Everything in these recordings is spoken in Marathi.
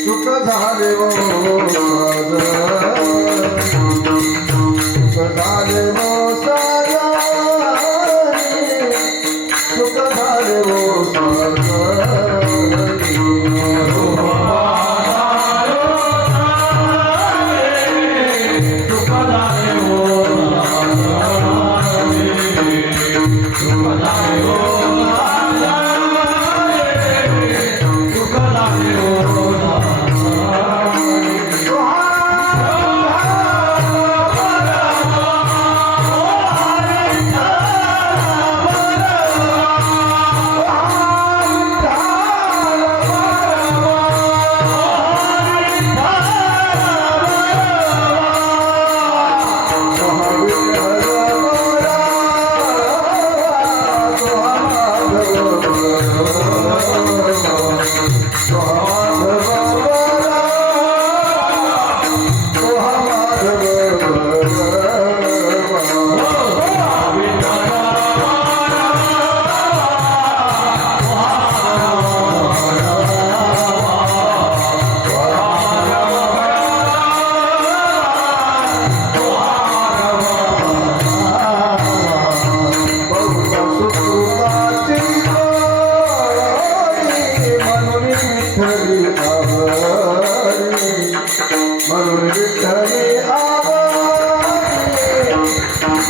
सुख झाले वो सुख झाले वो सुख झाले वो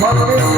Mano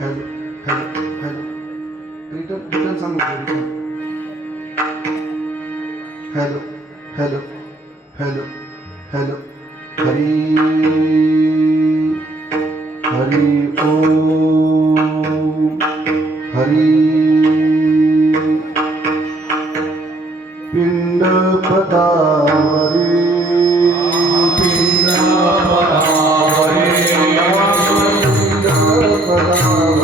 hello hello hello return सांग return hello hello hello hello Hari Hari Om Hari पिंड पदावरी पिंड पदावरी पिंड पदावरी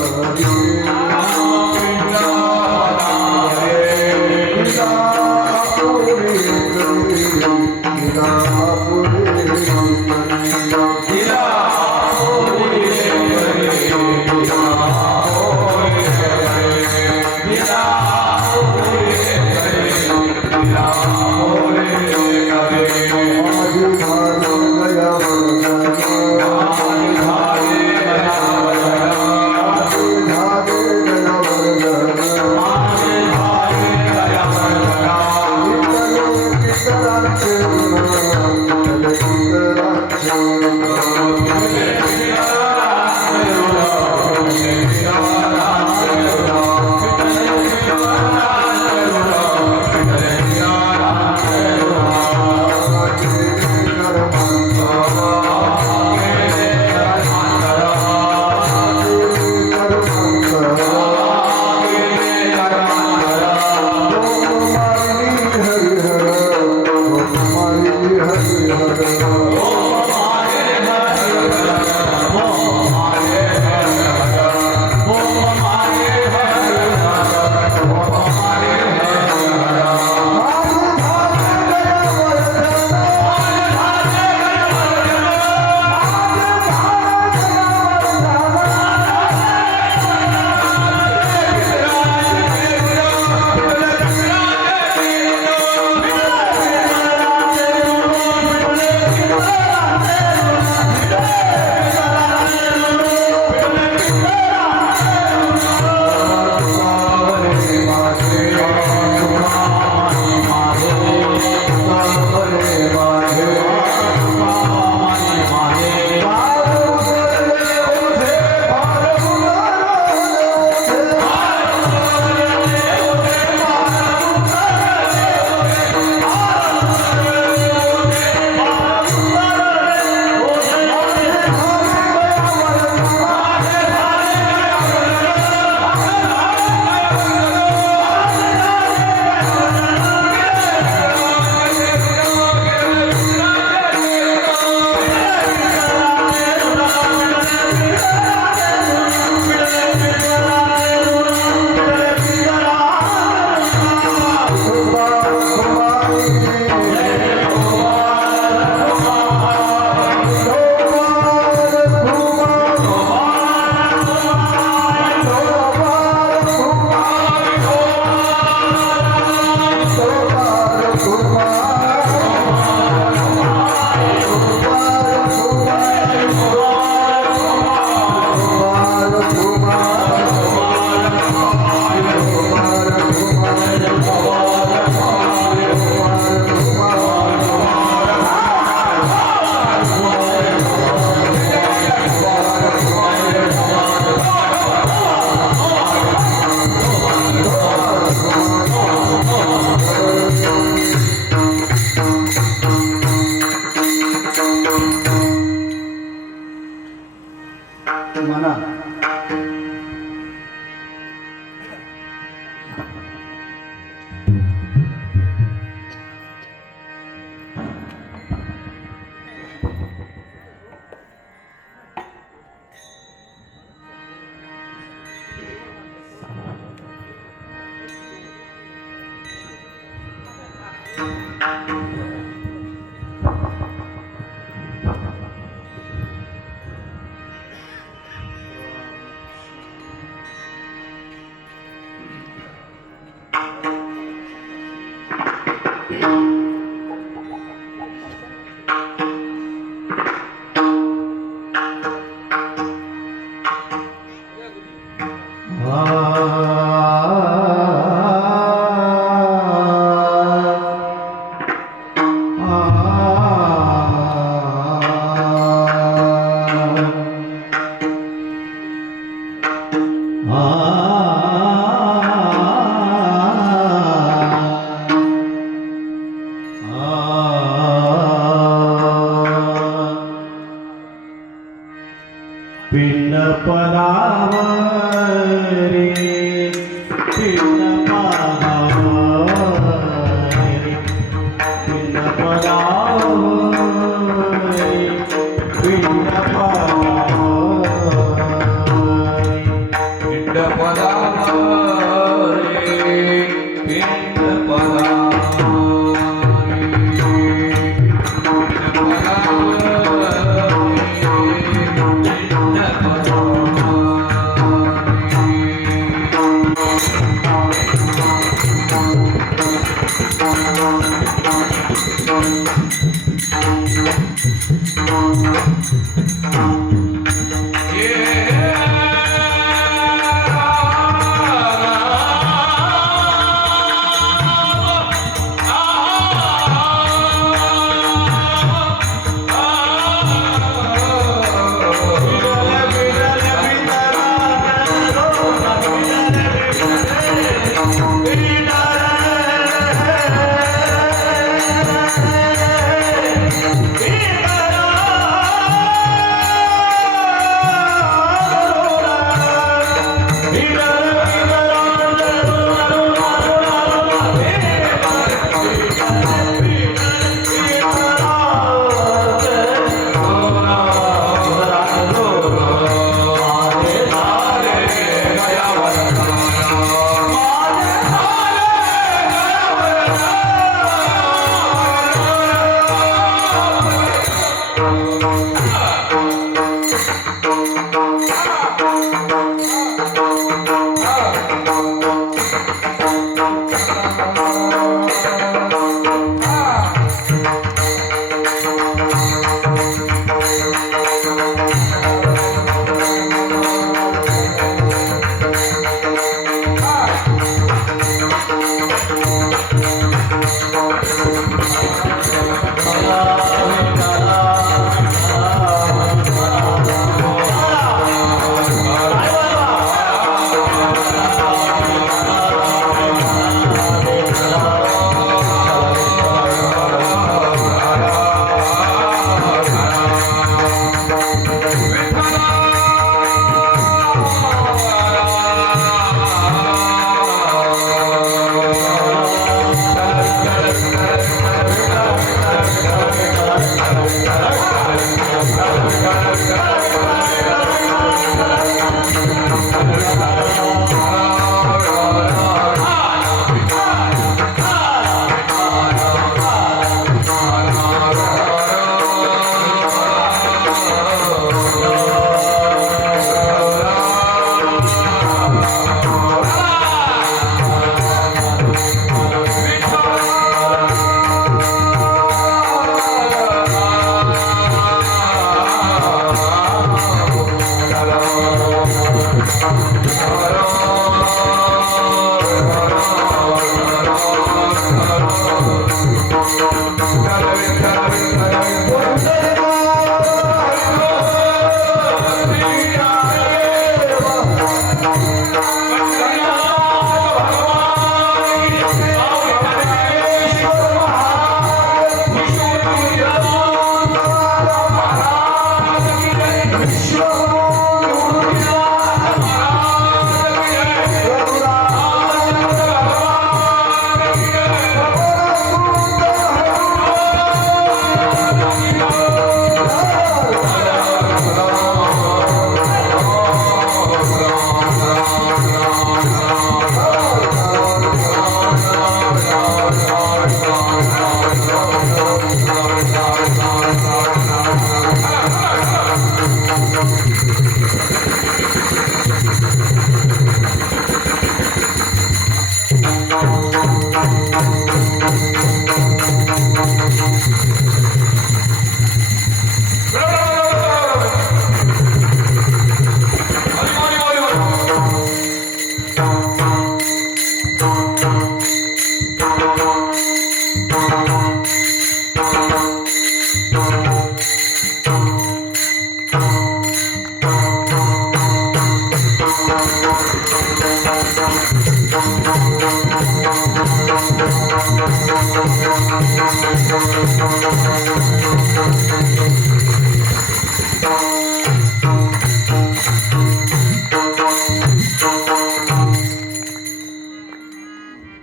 म्हणा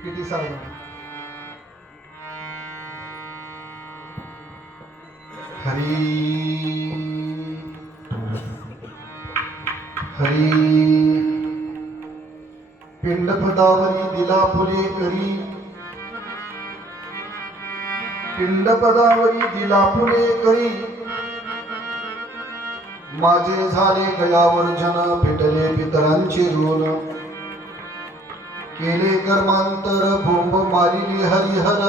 किती सावधान हरी हरी पिंडपदावरी दिला फुले करी पिंडपदावरी दिला फुले करी माझे झाले गयावर्जन पेटले पितरांचे ऋण केले कर्मांतर बोंब मारिली हरिहर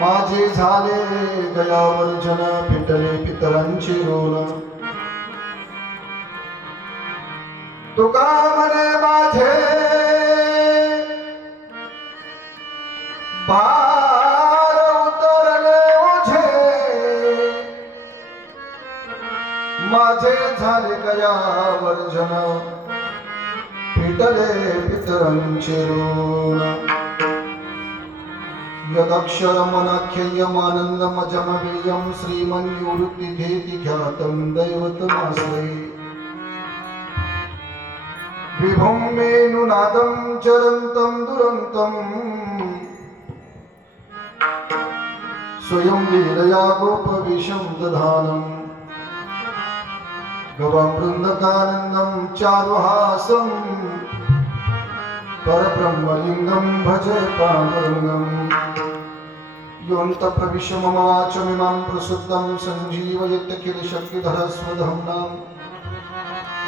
माझे झाले गयावर्जन पेटले पितरांचे ऋण तुका म्हणे माझे भार उतरले ओझे माझे झाले गयावर्जन पेटले पितरांचे ऋण यदक्षरमनाख्ययमानन्दमजमवीयं श्रीमन्निवृत्तिधेति ख्यातं दैवतमाश्रये विभुं मेनुनादं चरन्तं दुरन्तं स्वयं लीलया गोपविशं दधानं गवां वृन्दकानन्दं चारुहासं परब्रह्मलिङ्गं भज पाण्डुरङ्गम् योऽन्तप्रविश्य मम वाचमिमां प्रसुप्तं सञ्जीवयत्यखिलशक्तिधरस्वधाम्नाम्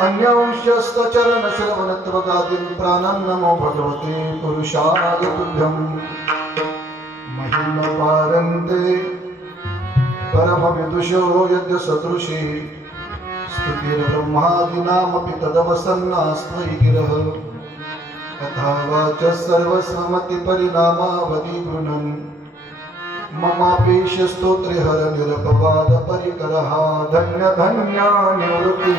अन्यांश्चरणश्रवणत्वगादीन् प्राणान् नमो भगवते पुरुषाय तुभ्यं महिमपारन्ते परमविदुषो यद्य सदृशी स्तुतिर्ब्रह्मादीनामपि तदवसन्नास्त्वयि गिरः तथा वाच सर्वस्वमतिपरिणामावधि गृह्णन् ममापेश स्तोत्रे हर निरपवाद परिकरः धन्य धन्य निवृत्ति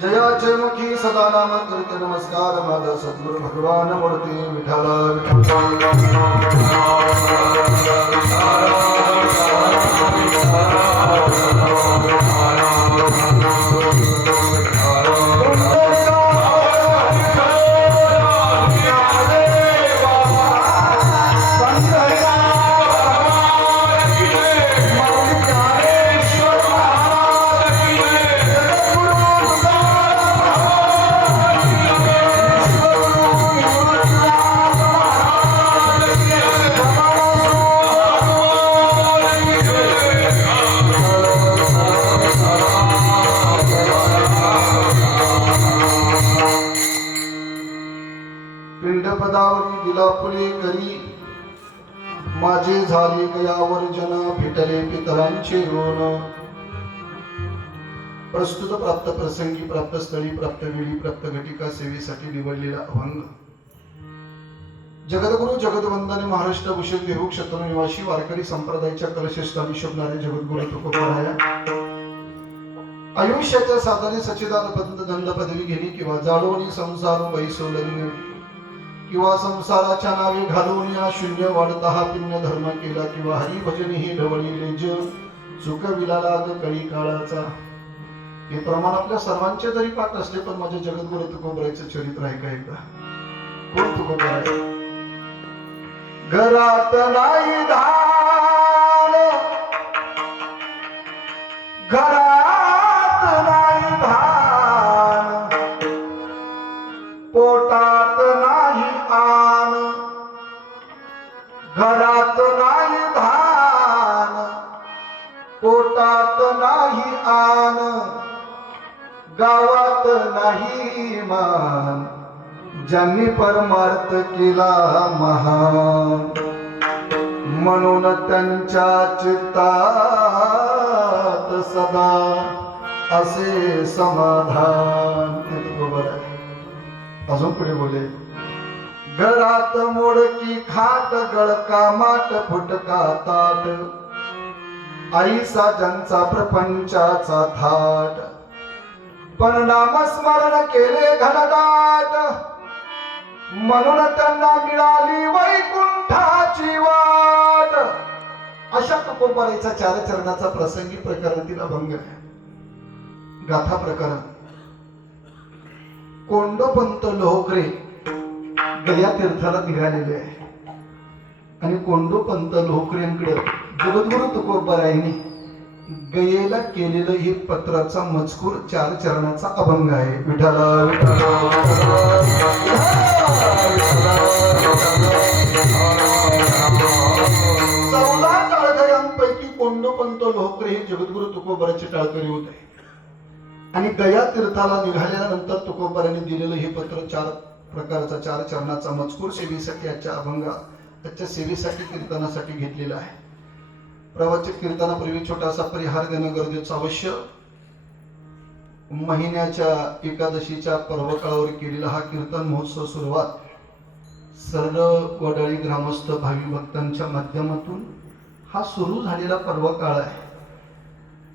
जयाचे मुखी सदा नाम करते नमस्कार माझा सद्गुरु भगवान मूर्ती विठाला पिंडपदावरी दिला फुले करी माझे झाले गयावर्जन फिटले पितरांचे ऋण प्रस्तुत प्राप्त प्रसंगी प्राप्त स्थळी प्राप्त वेळी प्राप्त घटिका सेवेसाठी निवडलेला अभंग जगद्गुरु जगदवंदने महाराष्ट्र भूषण देहू क्षत्र निवासी वारकरी संप्रदायाच्या कलशस्थानी शोभणारे जगद्गुरु तुकोबाराया आयुष्याच्या साधने सच्चिदानंद दंड पदवी घेणे किंवा जाळवणी संसार वैसोलन्य किंवा संसाराच्या नावे घालून या शून्य वाढता हा पुण्य धर्म केला किंवा हरिभजन ही ढवळीले जग चुकविला लाग कळी काळाचा. हे प्रमाण आपल्या सर्वांचे जरी पाठ असले पण माझ्या जगद्गुरु तुकोबरायचं चरित्र आहे का एकदा? कोण तुकोबराय? घरात नाही धान, घरात नाही धान, पोटात नाही आन, घरात नाही धान, पोटात नाही आन, गावात नाही मान, ज्यांनी परमार्थ केला महान, म्हणून त्यांच्या चित्तात सदा असे समाधान. बरोबर आहे. अजून पुढे बोले, घरात मोडकी खाट, गळका माट, फुटका ताट, आईसा ज्यांचा प्रपंचाचा थाट, पण नामस्मरण केले घनदाट, म्हणून त्यांना मिळाली वैकुंठाची वाट. अशा तुकोबारायचा 4 चरणाचा प्रसंगी प्रकरणातील अभंग आहे. गाथा प्रकरण. कोंडोपंत लोहकरे गया तीर्थाला निघालेले आहे आणि कोंडोपंत लोहकरेंकडे जगद्गुरु तुकोबारायांनी गयेला केलेलं हे पत्राचा मजकूर 4 चरणाचा अभंग आहे. विठाला चौदा टाळकऱ्यांपैकी कोंडोपंत लोहकरे हे जगद्गुरु तुकोबाराचे टाळकरी होते आणि गया तीर्थाला निघाल्यानंतर तुकोबारांनी दिलेलं हे पत्र 4 प्रकारचा 4 चरणाचा मजकूर सेवेसाठी आजच्या अभंगात आजच्या सेवेसाठी कीर्तनासाठी घेतलेला आहे. प्रवचक कीर्तनापूर्वी छोटासा परिहार देणं गरजेचं अवश्य. महिन्याच्या एकादशीच्या पर्वकाळावर केलेला हा कीर्तन महोत्सव सुरुवात सर्व वडाळी ग्रामस्थ भावी भक्तांच्या माध्यमातून हा सुरू झालेला पर्वकाळ आहे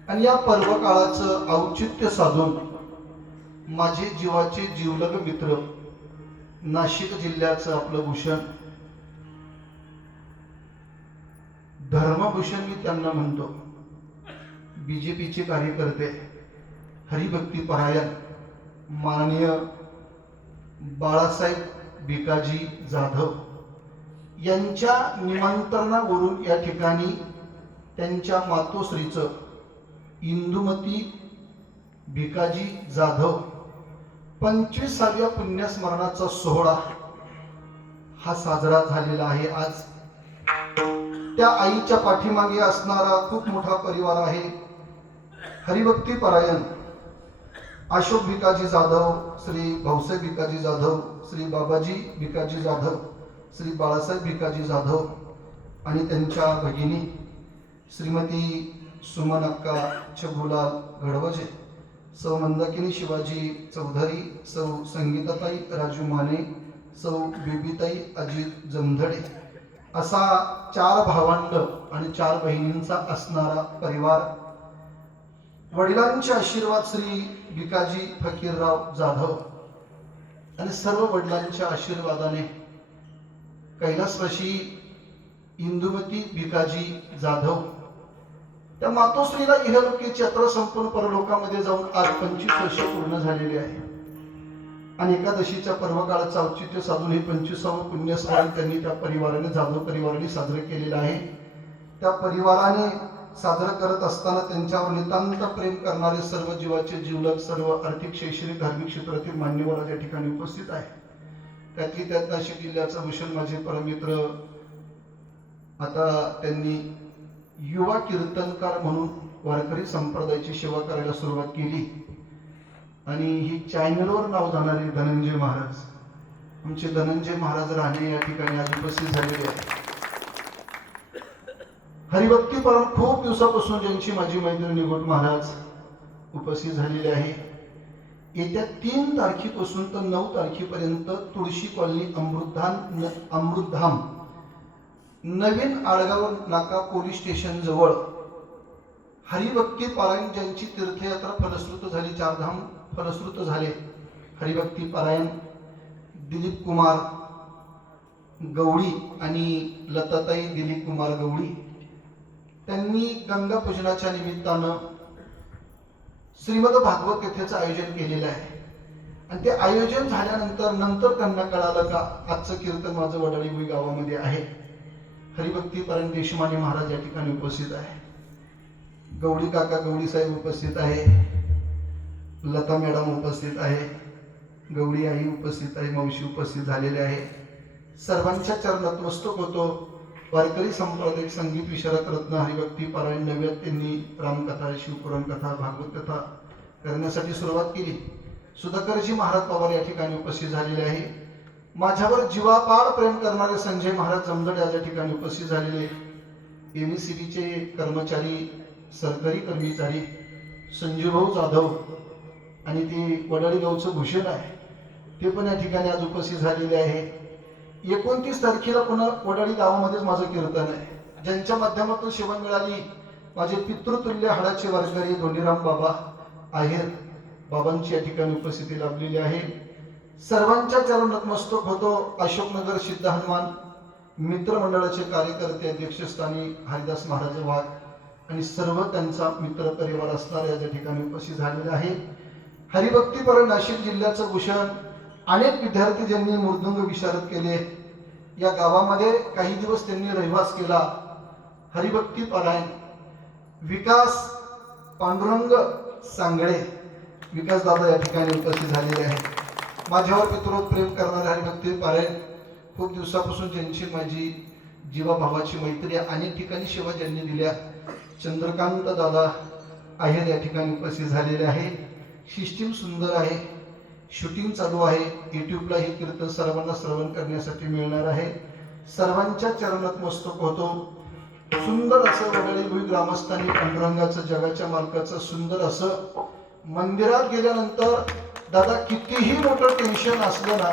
आणि या पर्वकाळाचं औचित्य साधून माझे जीवाचे जीवलग मित्र नाशिक जिल्ह्याचं आपलं भूषण धर्मभूषण मी त्यांना म्हणतो, बीजेपीचे कार्यकर्ते हरिभक्ती परायण माननीय बाळासाहेब भिकाजी जाधव यांच्या निमंत्रणावरून या ठिकाणी त्यांच्या मातोश्रीचं इंदुमती भिकाजी जाधव 25व्या पुण्यस्मरणाचा सोहळा हा साजरा झालेला आहे. आज त्या आईच्या पाठीमागे असणारा खूप मोठा परिवार आहे. हरिभक्ती परायण अशोक भिकाजी जाधव, श्री भाऊसाहेब भिकाजी जाधव, श्री बाबाजी भिकाजी जाधव, श्री बाळासाहेब भिकाजी जाधव आणि त्यांच्या भगिनी श्रीमती सुमन अक्का छगुलाल घडवजे, सौ मंदाकिनी शिवाजी चौधरी, सौ संगीताताई राजू माने, सौ बेबीताई अजित जमधडे असा 4 भावंड आणि 4 बहिणींचा असणारा परिवार. वडिलांचे आशीर्वाद श्री भिकाजी फकीरराव जाधव आणि सर्व वडिलांच्या आशीर्वादाने कैलासवासी इंदुमती भिकाजी जाधव त्या मातोश्रीला इहलोकीची यात्रा संपूर्ण परलोकामध्ये जाऊन आज 25 वर्ष पूर्ण झालेली आहे आणि एकादशीच्या पर्वकाळाचं औचित्य साधून हे 25वे पुण्यस्मरण त्यांनी त्या परिवाराने जाधव परिवाराने साजरे केलेलं आहे. त्या परिवाराने साजरं करत असताना त्यांच्यावर नितांत प्रेम करणारे सर्व जीवाचे जीवलग सर्व आर्थिक शैक्षणिक धार्मिक क्षेत्रातील मान्यवर या ठिकाणी उपस्थित आहे. त्यातली त्यात नाशिक जिल्ह्याचा भूषण माझे परमित्र आता त्यांनी युवा कीर्तनकार म्हणून वारकरी संप्रदायाची सेवा करायला सुरुवात केली आणि ही चॅनलवर नाव जाणारे धनंजय महाराज, आमचे धनंजय महाराज राणे या ठिकाणी आज उपस्थित झालेले आहेत. हरिभक्ती परम खूप दिवसापासून ज्यांची माझी मैत्रीण निगोट महाराज उपस्थित झालेले आहे. येत्या 3 तारखेपासून तर 9 तारखेपर्यंत तुळशी कॉलनी अमृतधाम नवीन आळगाव नाका पोलीस स्टेशन जवळ हरिभक्ती पारायण ज्यांची तीर्थयात्रा फलश्रुत झाली, 4 धाम फलश्रुत झाले. हरिभक्ती पारायण दिलीप कुमार गवळी आणि लताताई दिलीप कुमार गवळी त्यांनी गंगा पूजनाच्या निमित्तानं श्रीमद भागवत कथेचं आयोजन केलेलं आहे. आणि ते आयोजन झाल्यानंतर त्यांना कळालं का आजचं कीर्तन माझं वडाळी भुई गावामध्ये आहे. हरिभक्ती परायण देशमाने महाराज या ठिकाणी उपस्थित आहे. गवळी काका गवळी साहेब उपस्थित आहे. लता मॅडम उपस्थित आहे. गवळी आई उपस्थित आहे. मावशी उपस्थित झालेले आहे. सर्वांच्या चरणात नतमस्तक होतो. वारकरी सांप्रदायिक संगीत विशारद रत्न हरिभक्ती परायण नव्यात त्यांनी रामकथा शिवपुराण कथा भागवत कथा करण्यासाठी सुरुवात केली. सुधाकरजी महाराज पवार या ठिकाणी उपस्थित झालेले आहे. माझ्यावर जीवापाड प्रेम करणारे संजय महाराज जमदड या ठिकाणी उपस्थित झालेले. MSCBचे कर्मचारी सरकारी कर्मचारी संजूभाऊ जाधव आणि ते वडाळी गावचं भूषण आहे ते पण या ठिकाणी आज उपस्थित झालेले आहे. 29 तारखेला पुन्हा वडाळी गावामध्येच माझं कीर्तन आहे. ज्यांच्या माध्यमातून सेवा मिळाली माझे पितृतुल्य हाडाचे वारकरी धोंडीराम बाबा आहेर बाबांची या ठिकाणी उपस्थिती लाभलेली आहे. सर्वांच्या चरण नतमस्तक होतो. अशोकनगर सिद्ध हनुमान मित्रमंडळाचे कार्यकर्ते अध्यक्षस्थानी हरिदास महाराज वाघ आणि सर्व त्यांचा मित्र परिवार असणारे या ठिकाणी उपस्थित झालेले आहे. हरिभक्तीपर नाशिक जिल्ह्याचं भूषण अनेक विद्यार्थी ज्यांनी मृदुंग विशारद केले. या गावामध्ये काही दिवस त्यांनी रहिवास केला. हरिभक्ती परायण विकास पांडुरंग सांगळे विकास दादा या ठिकाणी उपस्थित झालेले आहेत. माझ्यावर पितृत्व प्रेम करणारे हरिभक्ती परायण खूप दिवसापासून ज्यांची माझी जीवाभावाची मैत्री अनेक ठिकाणी सेवा ज्यांनी दिल्या चंद्रकांत दादा आहेर या ठिकाणी उपस्थित झालेले आहे. सिस्टीम सुंदर आहे. शूटिंग चालू आहे. युट्यूबला हे कीर्तन सर्वांना श्रवण करण्यासाठी मिळणार आहे. सर्वांच्या चरणात मस्तक होतो. सुंदर असं वडाळी भुई ग्रामस्थांनी पांडुरंगाचं जगाच्या मालकाचं सुंदर असं मंदिरात गेल्यानंतर दादा कितीही मोठं टेन्शन असलं ना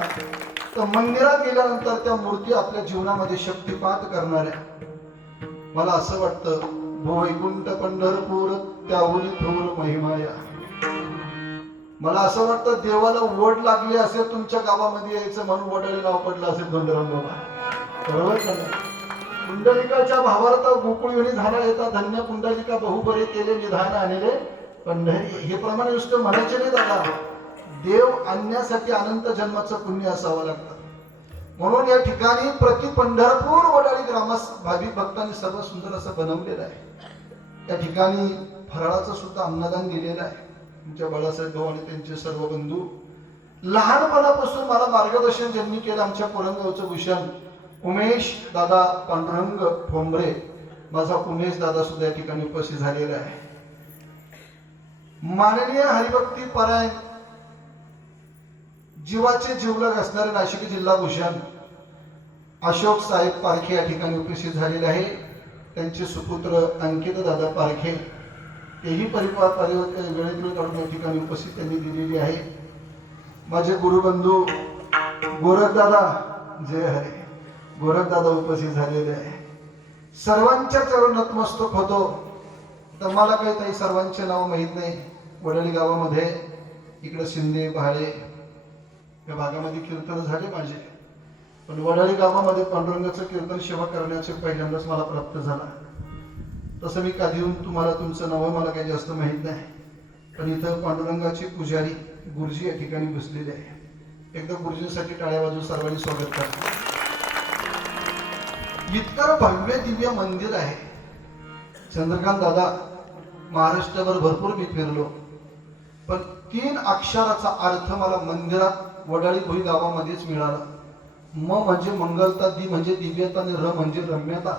तर मंदिरात गेल्यानंतर त्या मूर्ती आपल्या जीवनामध्ये शक्तिपात करणाऱ्या. मला असं वाटतं भो वैकुंठ पंढरपूर त्याहून थोर महिमाया. मला असं वाटतं देवाला ओढ लागली असेल तुमच्या गावामध्ये यायचं म्हणून वडाळी गाव पडलं असेल धोंडीराम बाबा. बरोबर का नाही? पुंडलिकाच्या भावार्थ गोकुळवेणी झाला येता धन्य पुंडलिका बहुबरे केले निधान आणले पंढरी. हे प्रमाणे नुसतं म्हणायचे नाही दादा. देव आणण्यासाठी अनंत जन्माचं पुण्य असावं लागतं. म्हणून या ठिकाणी प्रति पंढरपूर वडाळी ग्रामस्थ भाविक भक्तांनी सर्व सुंदर असं बनवलेलं आहे. या ठिकाणी फराळाचं सुद्धा अन्नदान दिलेलं आहे. तुमच्या बाळासाहेब भाऊ आणि त्यांचे सर्व बंधू लहानपणापासून मला मार्गदर्शन ज्यांनी केलं आमच्या पुरंगावचं भूषण उमेश दादा पांडुरंग ठोंबरे माझा उमेश दादा सुद्धा या ठिकाणी उपस्थित झालेला आहे. माननीय हरिभक्ती परायण जीवाचे जीवलग असणारे नाशिक जिल्हा भूषण अशोक साहेब पारखे या ठिकाणी उपस्थित झालेले आहे. त्यांचे सुपुत्र अंकित दादा पारखे तेही वेळेत काढून या ठिकाणी उपस्थित त्यांनी दिलेली आहे. माझे गुरुबंधू गोरखदादा जय हरे गोरखदादा उपस्थित झालेले आहे. सर्वांच्या चरण नतमस्तक होतो. तर मला काही ताई सर्वांचे नाव माहीत नाही. वडाळी गावामध्ये इकडे शिंदे भाळे या भागामध्ये कीर्तन झाले माझे, पण वडाळी गावामध्ये पांडुरंगाचं कीर्तन सेवा करण्याचे पहिल्यांदाच मला प्राप्त झाला. तसं मी कधी येऊन तुम्हाला तुमचं नाव मला काही जास्त माहीत नाही, पण इथं पांडुरंगाचे पुजारी गुरुजी या ठिकाणी बसलेले आहे. एकदा गुरुजींसाठी टाळ्या वाजवून सर्वांनी स्वागत करतो. इतकं भव्य दिव्य मंदिर आहे. चंद्रकांत दादा महाराष्ट्रावर भरपूर मी फिरलो, पण 3 अक्षराचा अर्थ मला मंदिरात वडाळी भुई गावामध्येच मिळाला. म म्हणजे मंगलता, दी म्हणजे दिव्यता आणि र म्हणजे रम्यता.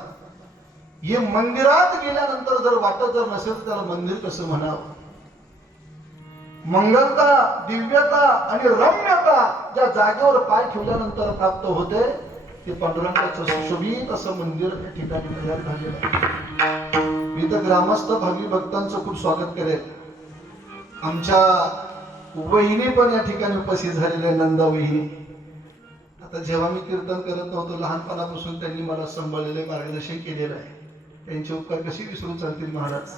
हे मंदिरात गेल्यानंतर जर वाटत जर नसेल तर त्याला मंदिर कसं म्हणावं. मंगलता, दिव्यता आणि रम्यता ज्या जागेवर पाय ठेवल्यानंतर प्राप्त होते ते पांडुरंगाचं सुशोभित असं मंदिर या ठिकाणी तयार झालेलं आहे. मी तर ग्रामस्थ भावी भक्तांचं खूप स्वागत करेन. आमच्या वहिनी पण या ठिकाणी उपस्थित झालेल्या नंदा वहिनी. आता जेव्हा मी कीर्तन करत नव्हतो लहानपणापासून त्यांनी मला सांभाळलेले मार्गदर्शन केलेलं आहे. त्यांचे उपकार कशी विसरून चालतील महाराज.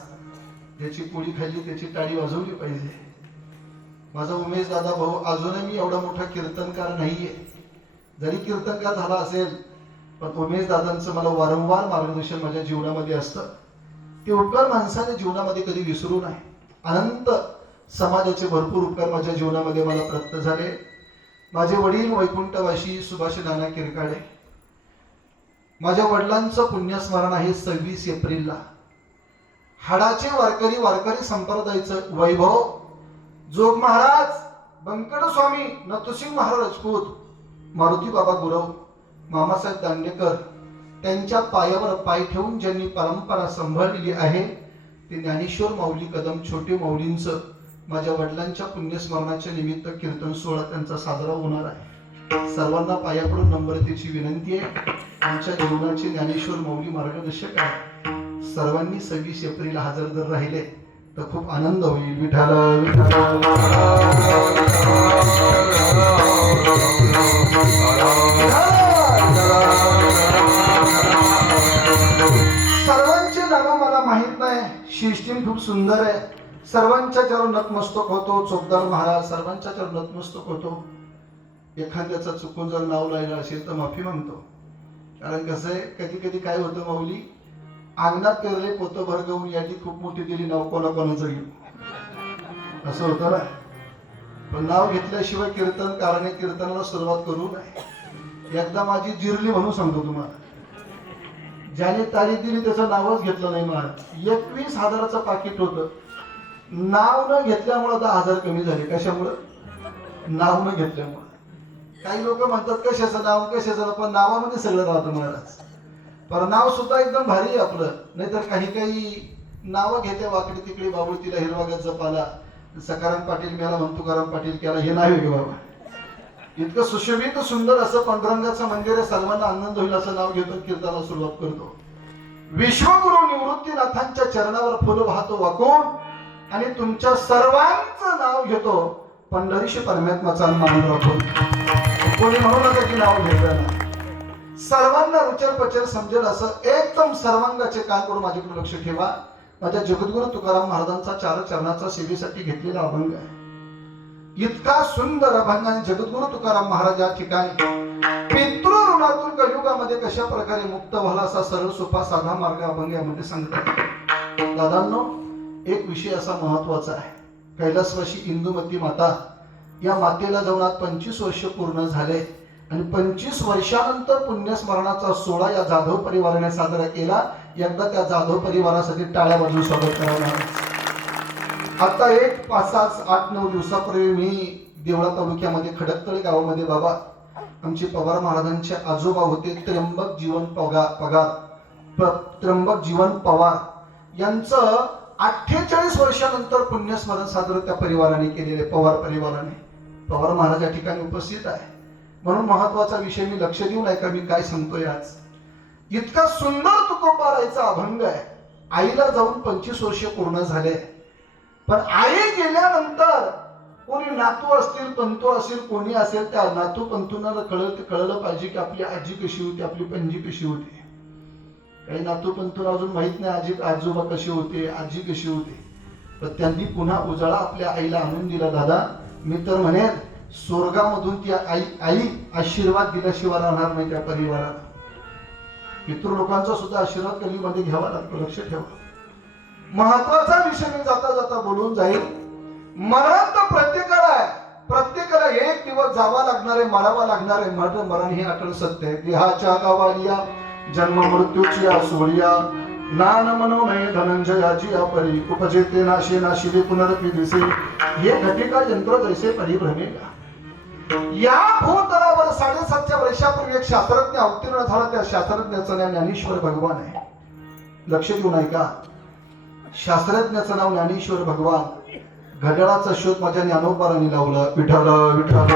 ज्याची पोळी खाल्ली त्याची टाळी वाजवली पाहिजे. माझा उमेश दादा भाऊ अजूनही मी एवढा मोठा कीर्तनकार नाहीये. जरी कीर्तनकार झाला असेल पण उमेश दादांचं मला वारंवार मार्गदर्शन माझ्या जीवनामध्ये असतं. ते उपकार माणसाने जीवनामध्ये कधी विसरू नये. अनंत समाजाचे भरपूर उपकार माझ्या जीवनामध्ये मला प्राप्त झाले. माझे वडील वैकुंठवासी सुभाष नाना किरकाडे, माझ्या वडिलांचं पुण्यस्मरण आहे 26 एप्रिलला. हाडाचे वारकरी संप्रदायाचं वैभव जोग महाराज, बंकट स्वामी, नथुसिंग महाराज राजपूत, मारुती बाबा गुरव, मामासाहेब दांडेकर त्यांच्या पायावर पाय ठेवून ज्यांनी परंपरा सांभाळलेली आहे ते ज्ञानेश्वर माऊली कदम छोटे माऊलींचं माझ्या वडिलांच्या पुण्यस्मरणाच्या निमित्त कीर्तन सोहळा त्यांचा साजरा होणार आहे. सर्वांना पायाकडून नम्रतेची विनंती आहे. आमच्या जीवनाचे ज्ञानेश्वर माऊली मार्गदर्शक आहे. सर्वांनी 26 एप्रिल हजर जर राहिले तर खूप आनंद होईल. विठाल सर्वांचे नाव मला माहित नाही. सिस्टीम खूप सुंदर आहे. सर्वांच्या चरण नतमस्तक होतो. चोपदार महाराज सर्वांच्या चरण नतमस्तक होतो. एखाद्याचं चुकून जर नाव लिहिलं असेल तर माफी मागतो. कारण कसं आहे, कधी कधी काय होतं माऊली, अंगणात पेरले पोतं भरगवून यादी खूप मोठी दिली, नाव कोणाकोणाचं घेऊ असं होतं ना. पण नाव घेतल्याशिवाय कीर्तनकाराने कीर्तनाला सुरुवात करू नये. एकदा माझी जिरली म्हणून सांगतो तुम्हाला. ज्याने तारीख दिली त्याचं नावच घेतलं नाही महाराज. 21,000चं पाकिट होतं. नाव न घेतल्यामुळं 10,000 कमी झाले. कशामुळं? नाव न घेतल्यामुळं. काही लोक म्हणतात कशाचं नाव कशाचं, पण नावामध्ये सगळं राहतं महाराज. पण नाव सुद्धा एकदम भारी आहे आपलं. नाहीतर काही नावं घेते वाकडी तिकडे, बाबुळतीला हिरवागत जपाला, सकाराम पाटील मेला म्हणून तुकाराम पाटील केला. हे नाही की बाबा. इतकं सुशोभित सुंदर असं पांडुरंगाचं मंदिर आहे. सर्वांना आनंद होईल असं नाव घेतो, कीर्तनाला सुरुवात करतो. विश्वगुरु निवृत्तीनाथांच्या चरणावर फुल वाहतो वाकून आणि तुमच्या सर्वांचं नाव घेतो. पंढरीशी परमात्माचा मान राखून. कोणी म्हणू नका की नाव घेताना. सर्वांना रुचल पचल समजेल असं एकदम सर्वांगाचे कान करून माझ्याकडे लक्ष ठेवा. माझ्या जगद्गुरु तुकाराम महाराजांचा 4 चरणाचा सेवेसाठी घेतलेला अभंग आहे. इतका सुंदर अभंग आहे. जगद्गुरु तुकाराम महाराज या ठिकाणी पितृ ऋणातून कलियुगामध्ये कशा प्रकारे मुक्त व्हायला असा सरळ सोपा साधा मार्ग अभंग यामध्ये सांगतात. दादांनो, एक विषय असा महत्वाचा आहे. कैलासवासी इंदुमती माता, या मातेला जाऊन आज 25 वर्ष पूर्ण झाले आणि 25 वर्षानंतर पुण्यस्मरणाचा सोहळा या जाधव परिवाराने साजरा केला. एकदा त्या जाधव परिवारासाठी टाळ्या वाजवून स्वागत करावं. आता एक 5-8-9 दिवसापूर्वी मी देवळा तालुक्यामध्ये खडकतळे गावामध्ये बाबा आमचे पवार महाराजांचे आजोबा होते त्र्यंबक जीवन त्र्यंबक जीवन पवार यांचं 48 वर्षानंतर पुण्यस्मरण साजरं त्या परिवाराने केलेले. पवार परिवाराने. पवार महाराज या ठिकाणी उपस्थित आहे म्हणून महत्वाचा विषय मी लक्ष देऊन ऐका मी काय सांगतोय आज. इतका सुंदर तुकोबारायचा अभंग आहे. आईला जाऊन 25 वर्ष पूर्ण झाले, पण आई गेल्यानंतर कोणी नातू असतील पंतू असेल कोणी असेल त्या नातू पंतूंना कळलं पाहिजे की आपली आजी कशी होती, आपली पणजी कशी होती. काही नातू पंतूंना अजून माहित नाही आजोबा कसे होते, आजी कशी होती. पण त्यांनी पुन्हा उजाळा आपल्या आईला आणून दिला. दादा मी तर म्हणेन स्वर्गामधून ती आई आशीर्वाद दिल्याशिवाय राहणार नाही त्या परिवाराला. पितृ लोकांचा सुद्धा आशीर्वाद कलीमध्ये घ्यावा लागतो. लक्ष ठेवा. महत्वाचा विषय मी जाता जाता बोलून जाईल. मरण तर प्रत्येकाला आहे. प्रत्येकाला एक दिवस जावा लागणार आहे, मरावा लागणार आहे. मरण हे अटल सत्य आहे. देहाच्या गावालिया जन्म मृत्यूची सोहळ्या नान मनो नये धनंजयाची अपरी उपजेते नाशे नाशिले पुनरपी दिसे हे घटिका यंत्र जैसे परिभ्रमेगा. या भूतलावर 7.5 वर्षापूर्वी एक शास्त्रज्ञ अवतीर्ण झाला. त्या शास्त्रज्ञाचं नाव ज्ञानेश्वर भगवान आहे. लक्ष देऊन ऐका. शास्त्रज्ञाचं नाव ज्ञानेश्वर भगवान. घड्याळाचा शोध माझ्या ज्ञानोबारांनी लावला. विठाल विठाल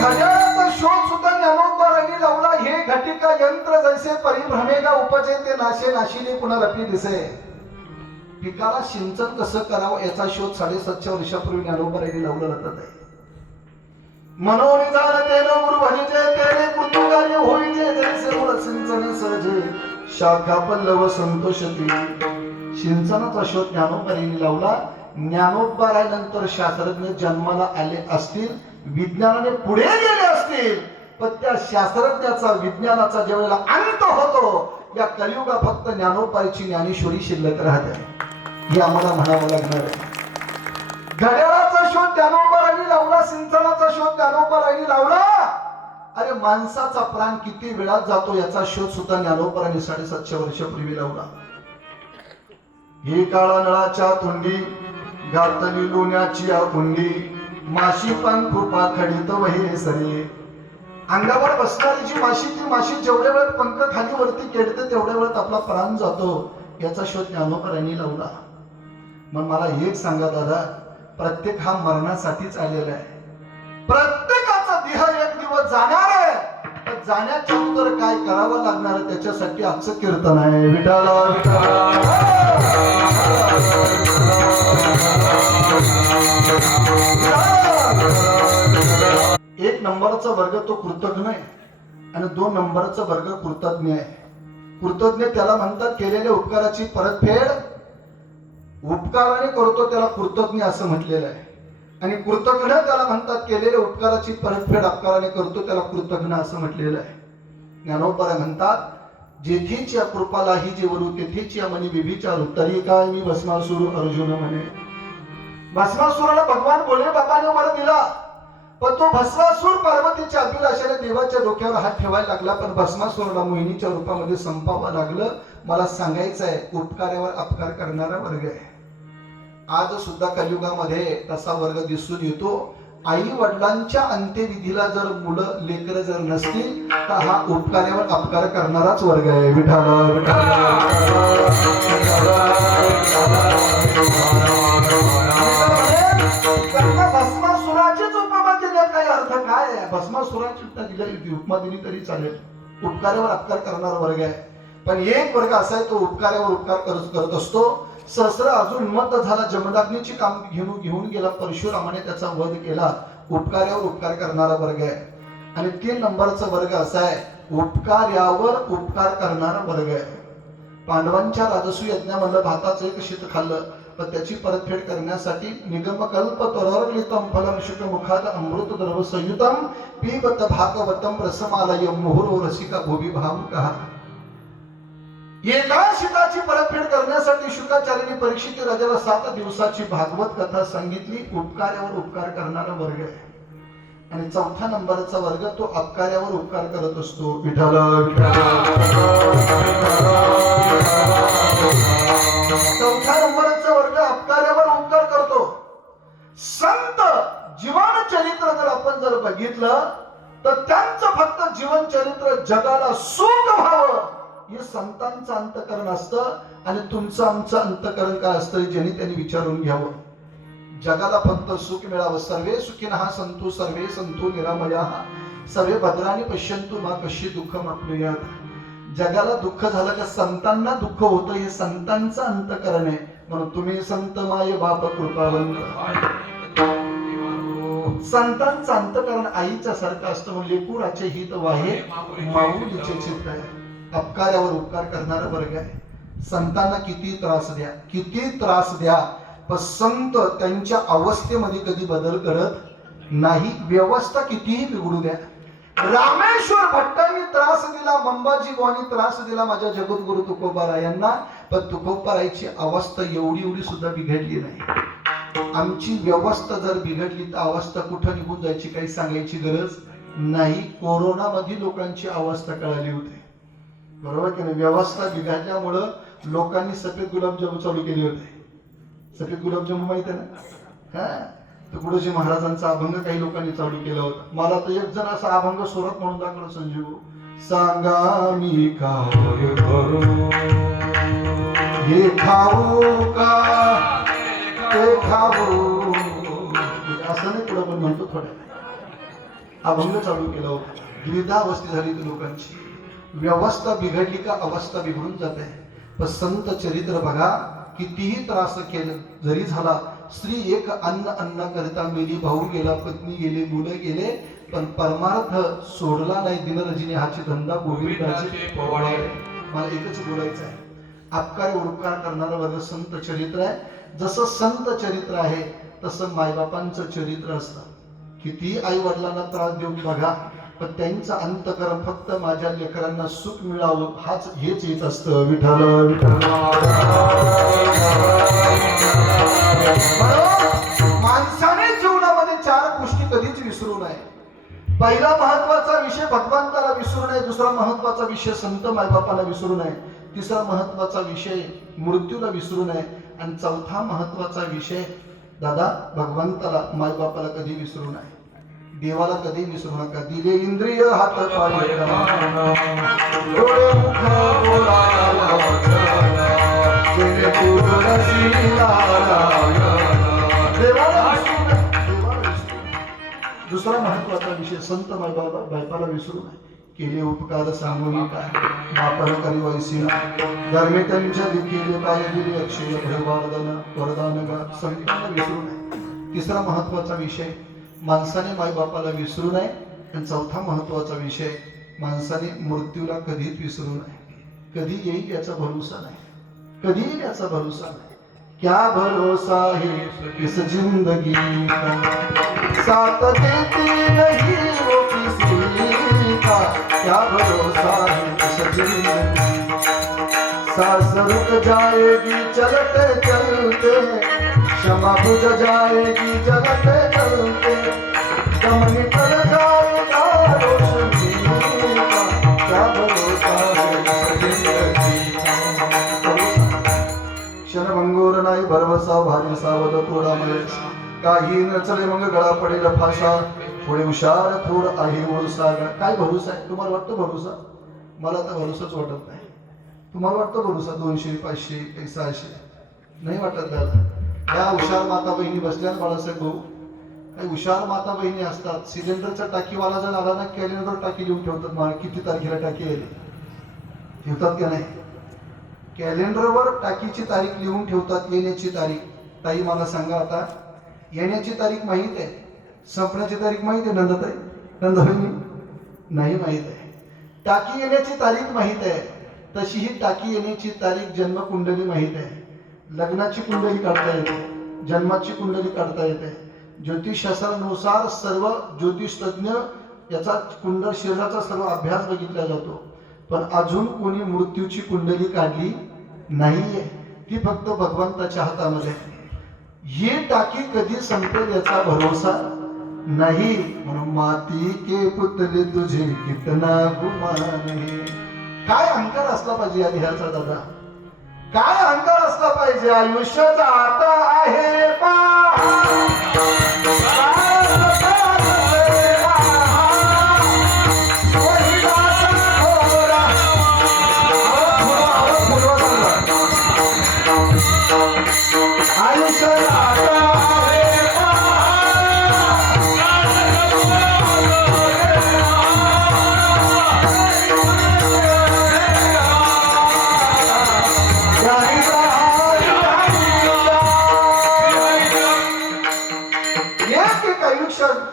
घड्याळाचा शोध सुद्धा ज्ञानोबारांनी लावला. हे घटिका यंत्र जैसे परिभ्रमेगा उपजेते नाशे नाशिले पुनरपी दिसे. पिकाला सिंचन कसं करावं याचा शोध 7.5 वर्षापूर्वी ज्ञानोबारांनी लावला जातात आहे. मनोनिदान तेन गुरु भजिजे तेने कृतकार्य होईजे जैसे मूळ सिंचने सहजे शाखा पल्लव संतोषती. सिंचनाचा शोध ज्ञानोबारांनी लावला. ज्ञानोबारांनंतर शास्त्रज्ञ जन्माला आले असतील विज्ञानाने पुढे गेले असतील, पण त्या शास्त्रज्ञाचा विज्ञानाचा ज्यावेळेला अंत होतो, या कलियुगा फक्त ज्ञानोपायची ज्ञानेश्वरी शिल्लक राहते. हे आम्हाला म्हणावं लागणार आहे. घड्याळाचा शोध ज्ञानोबारांनी लावला, सिंचनाचा शोध ज्ञानोबारांनी लावला. अरे माणसाचा प्राण किती वेळात जातो याचा शोध सुद्धा ज्ञानोबारांनी 750 वर्षापूर्वी लावला. ही काळा नळाच्या तोंडी गातली लोण्याची कुंडी, माशी पण खूपा खडीत वहिले सरी. अंगावर बसणारी जी माशी, ती माशी जेवढ्या वेळात पंख खाली वरती केडते तेवढ्या वेळात आपला प्राण जातो, याचा शोध ज्ञानोबारांनी लावला. मग मला एक सांगा दादा, प्रत्येक हा मरणासाठीच आलेला आहे. प्रत्येकाचा देह एक दिवस जाणार आहे, पण जाण्याच्या अगोदर काय करावं लागणार आहे त्याच्यासाठी आजचं कीर्तन आहे. विठाला एक नंबरचा वर्ग तो कृतज्ञ आहे आणि 2 नंबरचा वर्ग कृतज्ञ आहे. कृतज्ञ त्याला म्हणतात केलेल्या उपकाराची परतफेड उपकाराने करतो, त्याला कृतज्ञ असं म्हटलेलं आहे. आणि कृतज्ञ त्याला म्हणतात केलेल्या उपकाराची परतफेड अपकाराने करतो, त्याला कृतज्ञ असं म्हटलेलं आहे. ज्ञानोबा म्हणतात जेथेच्या कृपालाही जे वरू तेथेच्या मनी विभिचारू, तरी काय मी भस्मासुर अर्जुन म्हणे. भस्मासुराला भगवान भोले बाबाने वर दिला, पण तो भस्मासुर पार्वतीच्या अभिलाषाने देवाच्या डोक्यावर हात ठेवायला लागला, पण भस्मासुराला मोहिनीच्या रूपामध्ये संपावं लागलं. मला सांगायचं आहे, उपकारावर अपकार करणारा वर्ग आहे. आज सुद्धा कलियुगामध्ये तसा वर्ग दिसून येतो. आई वडिलांच्या अंत्यविधीला जर मुलं लेकरं जर नसतील तर हा उपकारावर अपकार करणाराच वर्ग आहे. विठाला भस्मासुराचीच उपमा दिल्यात, काही अर्थ काय आहे? भस्मासुराची उपमा दिली तरी चालेल. उपकारावर अपकार करणारा वर्ग आहे. पण एक वर्ग असा आहे, तो उपकारावर उपकार करत असतो. सहस्र अजून मत झाला, जमदाग्नीची काम घेऊन गेला, परशुरामाने त्याचा वध केला. उपकार्यावर उपकार करणारा वर्ग आहे. आणि 3 नंबरचा वर्ग असा आहे, उपकार्यावर उपकार करणारा वर्ग आहे. पांडवांच्या राजसू यज्ञामधलं भाताचं एक शीत खाल्लं, पण त्याची परतफेड करण्यासाठी निगम कल्प तोरलितम फलम शुक मुखात अमृत द्रव संयुतम पिबत भागवतम रसमालयम मुहुरो रसिका भोगी भाम कहा. एका शीताची परतफेड करण्यासाठी शुकाचार्यांनी परीक्षित राजाला 7 दिवसाची भागवत कथा सांगितली. उपकार्यावर उपकार करणारा वर्ग आहे. आणि 4था नंबरचा वर्ग तो अपकार्यावर उपकार करत असतो. विठाला 4था नंबरचा वर्ग अपकार्यावर उपकार करतो. संत जीवन चरित्र जर आपण जर बघितलं तर त्यांचं फक्त जीवन चरित्र जगाला सुख व्हावं हे संतांचं अंतकरण असतं. आणि तुमचं आमचं अंतकरण काय असतं ज्यांनी त्यांनी विचारून घ्यावं. जगाला फक्त सुख मिळावं. सर्वे सुखिनः सन्तु सर्वे सन्तु निरामयाः सर्वे भद्राणि पश्यन्तु मा कश्चित् दुःखम् आप्नुयात्. जगाला दुःख झालं का संतांना दुःख होतं, हे संतांचं अंतकरण आहे. म्हणून तुम्ही संत माय बाप कृपावंत. संतांचं अंतकरण आईच्या सारखं असतं. म्हणून लेकुराचे हित वाहे माऊलीचे चित्त आहे. अपकार्यावर उपकार करणारा वर्ग आहे. संतांना किती त्रास द्या, पण संत त्यांच्या अवस्थेमध्ये कधी बदल करत नाही. व्यवस्था कितीही बिघडू द्या. रामेश्वर भट्टांनी त्रास दिला, मंबाजी बुवांनी त्रास दिला माझ्या जगद्गुरु तुकोबारायांना, पण तुकोबारायची अवस्था एवढी सुद्धा बिघडली नाही. आमची व्यवस्था जर बिघडली तर अवस्था कुठं निघून जायची काही सांगायची गरज नाही. कोरोना मध्ये लोकांची अवस्था कळाली होती, बरोबर की नाही. व्यवस्था बिघडल्यामुळं लोकांनी सफेद गुलाबजामुन चालू केले होते. सफेद गुलाबजामुन माहिती आहे ना. हा, तुकडोजी महाराजांचा अभंग काही लोकांनी चालू केला होता. मला तर एक जण असा अभंग सोरत म्हणून दाखवला, संजीव सांगा मी काय करू, हे खाऊ का ते खाऊ, असं नाही पुढे पण म्हणतो. थोड्या अभंग चालू केला होता. द्विधा अवस्था झाली ती लोकांची. व्यवस्था बिघडली का अवस्था बिघडून जाते. पण संत चरित्र बघा, कितीही त्रास केलं जरी झाला, स्त्री एक अन्न करता मेली, भाऊ गेला, पत्नी गेले, मुलं गेले, पण परमार्थ सोडला नाही. दिनरजनी हाची धंदा गोविंदाचे पोवाडे. मला एकच बोलायचं आहे, अपकार उपकार करणारा वर्ग संत चरित्र आहे. जसं संत चरित्र आहे तसं मायबापांचं चरित्र असतं. किती आई वडिलांना त्रास देऊन बघा, पण त्यांचं अंतकरण फक्त माझ्या लेकरांना सुख मिळावं हेच येत असतं. विठ्ठल विठ्ठल. माणसाने जीवनामध्ये 4 गोष्टी कधीच विसरू नये. पहिला महत्वाचा विषय भगवंताला विसरू नये, दुसरा महत्वाचा विषय संत मायबापाला विसरू नये, तिसरा महत्वाचा विषय मृत्यूला विसरू नये, आणि चौथा महत्वाचा विषय दादा भगवंताला मायबापाला कधी विसरू नये, देवाला कधी विसरू नका. दिले इंद्रिय हात पाय डोळे मुख दुसरा महत्वाचा विषय संत बायपाला विसरू नये. केले उपकार सांगून काय बापाला करी वैसीना धर्मे त्यांच्या केले काय दिले अक्षय वरदान गा संतांना विसरू नये. तिसरा महत्वाचा विषय माणसाने मायबापाला विसरू नये, आणि चौथा महत्वाचा विषय माणसाने मृत्यूला कधीच विसरू नये. कधी येईल याचा भरोसा नाही, कधी येईल याचा भरोसा नाही. क्या भरोसा है इस जिंदगी का, साथ देती नहीं वो किसी का. क्या भरोसा है इस जिंदगी, सांस रुक जाएगी चलते चलते, क्षमा बुझ जाएगी जलते जलते, दम निकल जाएगा रोशनी का. क्या भरोसा है इस जिंदगी का. क्षणभंगूर नाही भरवसा भारी सावध थोडा मलेस, काही नचले मग गळा पडेल फासा, थोडे हुशार थोड आहे ओळसा. काय भरोसा आहे? तुम्हाला वाटतं भरोसा? मला तर भरोसाच वाटत नाही. तुम्हाला वाटतं भरोसा? 200 500 600 नाही वाटत त्याला. या हुशार माता बहिणी बसल्या बाळासाहेब भाऊ, काही हुशार माता बहिणी असतात. सिलेंडरचा टाकीवाला जर आला ना, कॅलेंडर टाकी लिहून ठेवतात, मला किती तारखेला टाकी आली ठेवतात का नाही. कॅलेंडरवर टाकीची तारीख लिहून ठेवतात, येण्याची तारीख. ताई मला सांगा, आता येण्याची तारीख माहित आहे, संपण्याची तारीख माहित आहे नंदताई? नंदबहिणी नाही माहित आहे. टाकी येण्याची तारीख माहित आहे, तशी ही टाकी येण्याची तारीख जन्मकुंडली माहित आहे. लग्नाची कुंडली काढता येते, जन्माची कुंडली काढता येते. ज्योतिषशास्त्रानुसार सर्व ज्योतिष तज्ञ याचा कुंडल शरीराचा सर्व अभ्यास बघितला जातो, पण अजून कोणी मृत्यूची कुंडली काढली नाहीये. ती फक्त भगवंताच्या हातामध्ये. ही टाकी कधी संपेल याचा भरोसा नाही. म्हणून माती के पुतले तुझे कितना गुमान है. काय अहंकार असला पाहिजे या देहाचा दादा, काय अहंकार असला पाहिजे. आयुष्य जात आहे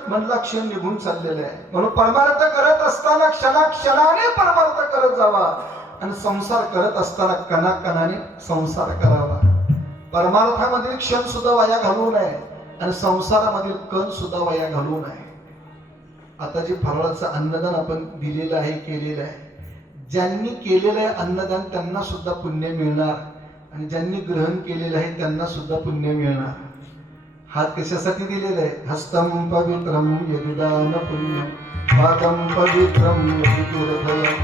मधला क्षण निघून चाललेला आहे. म्हणून परमार्थ करत असताना क्षणाक्षणाने परमार्थ करत जावा, आणि संसार करत असताना कणाकणाने संसार करावा. परमार्थामधील क्षण सुद्धा वाया घालवू नये, आणि संसारामधील कण सुद्धा वाया घालवू नये. आता जे फराळाचं अन्नदान आपण दिलेलं आहे, केलेलं आहे, ज्यांनी केलेलं आहे अन्नदान त्यांना सुद्धा पुण्य मिळणार, आणि ज्यांनी ग्रहण केलेलं आहे त्यांना सुद्धा पुण्य मिळणार. हात कशासाठी दिलेला आहे? हस्तम पवित्रम यदि दान पुण्यम, पादम पवित्रम यदि तीर्थयम,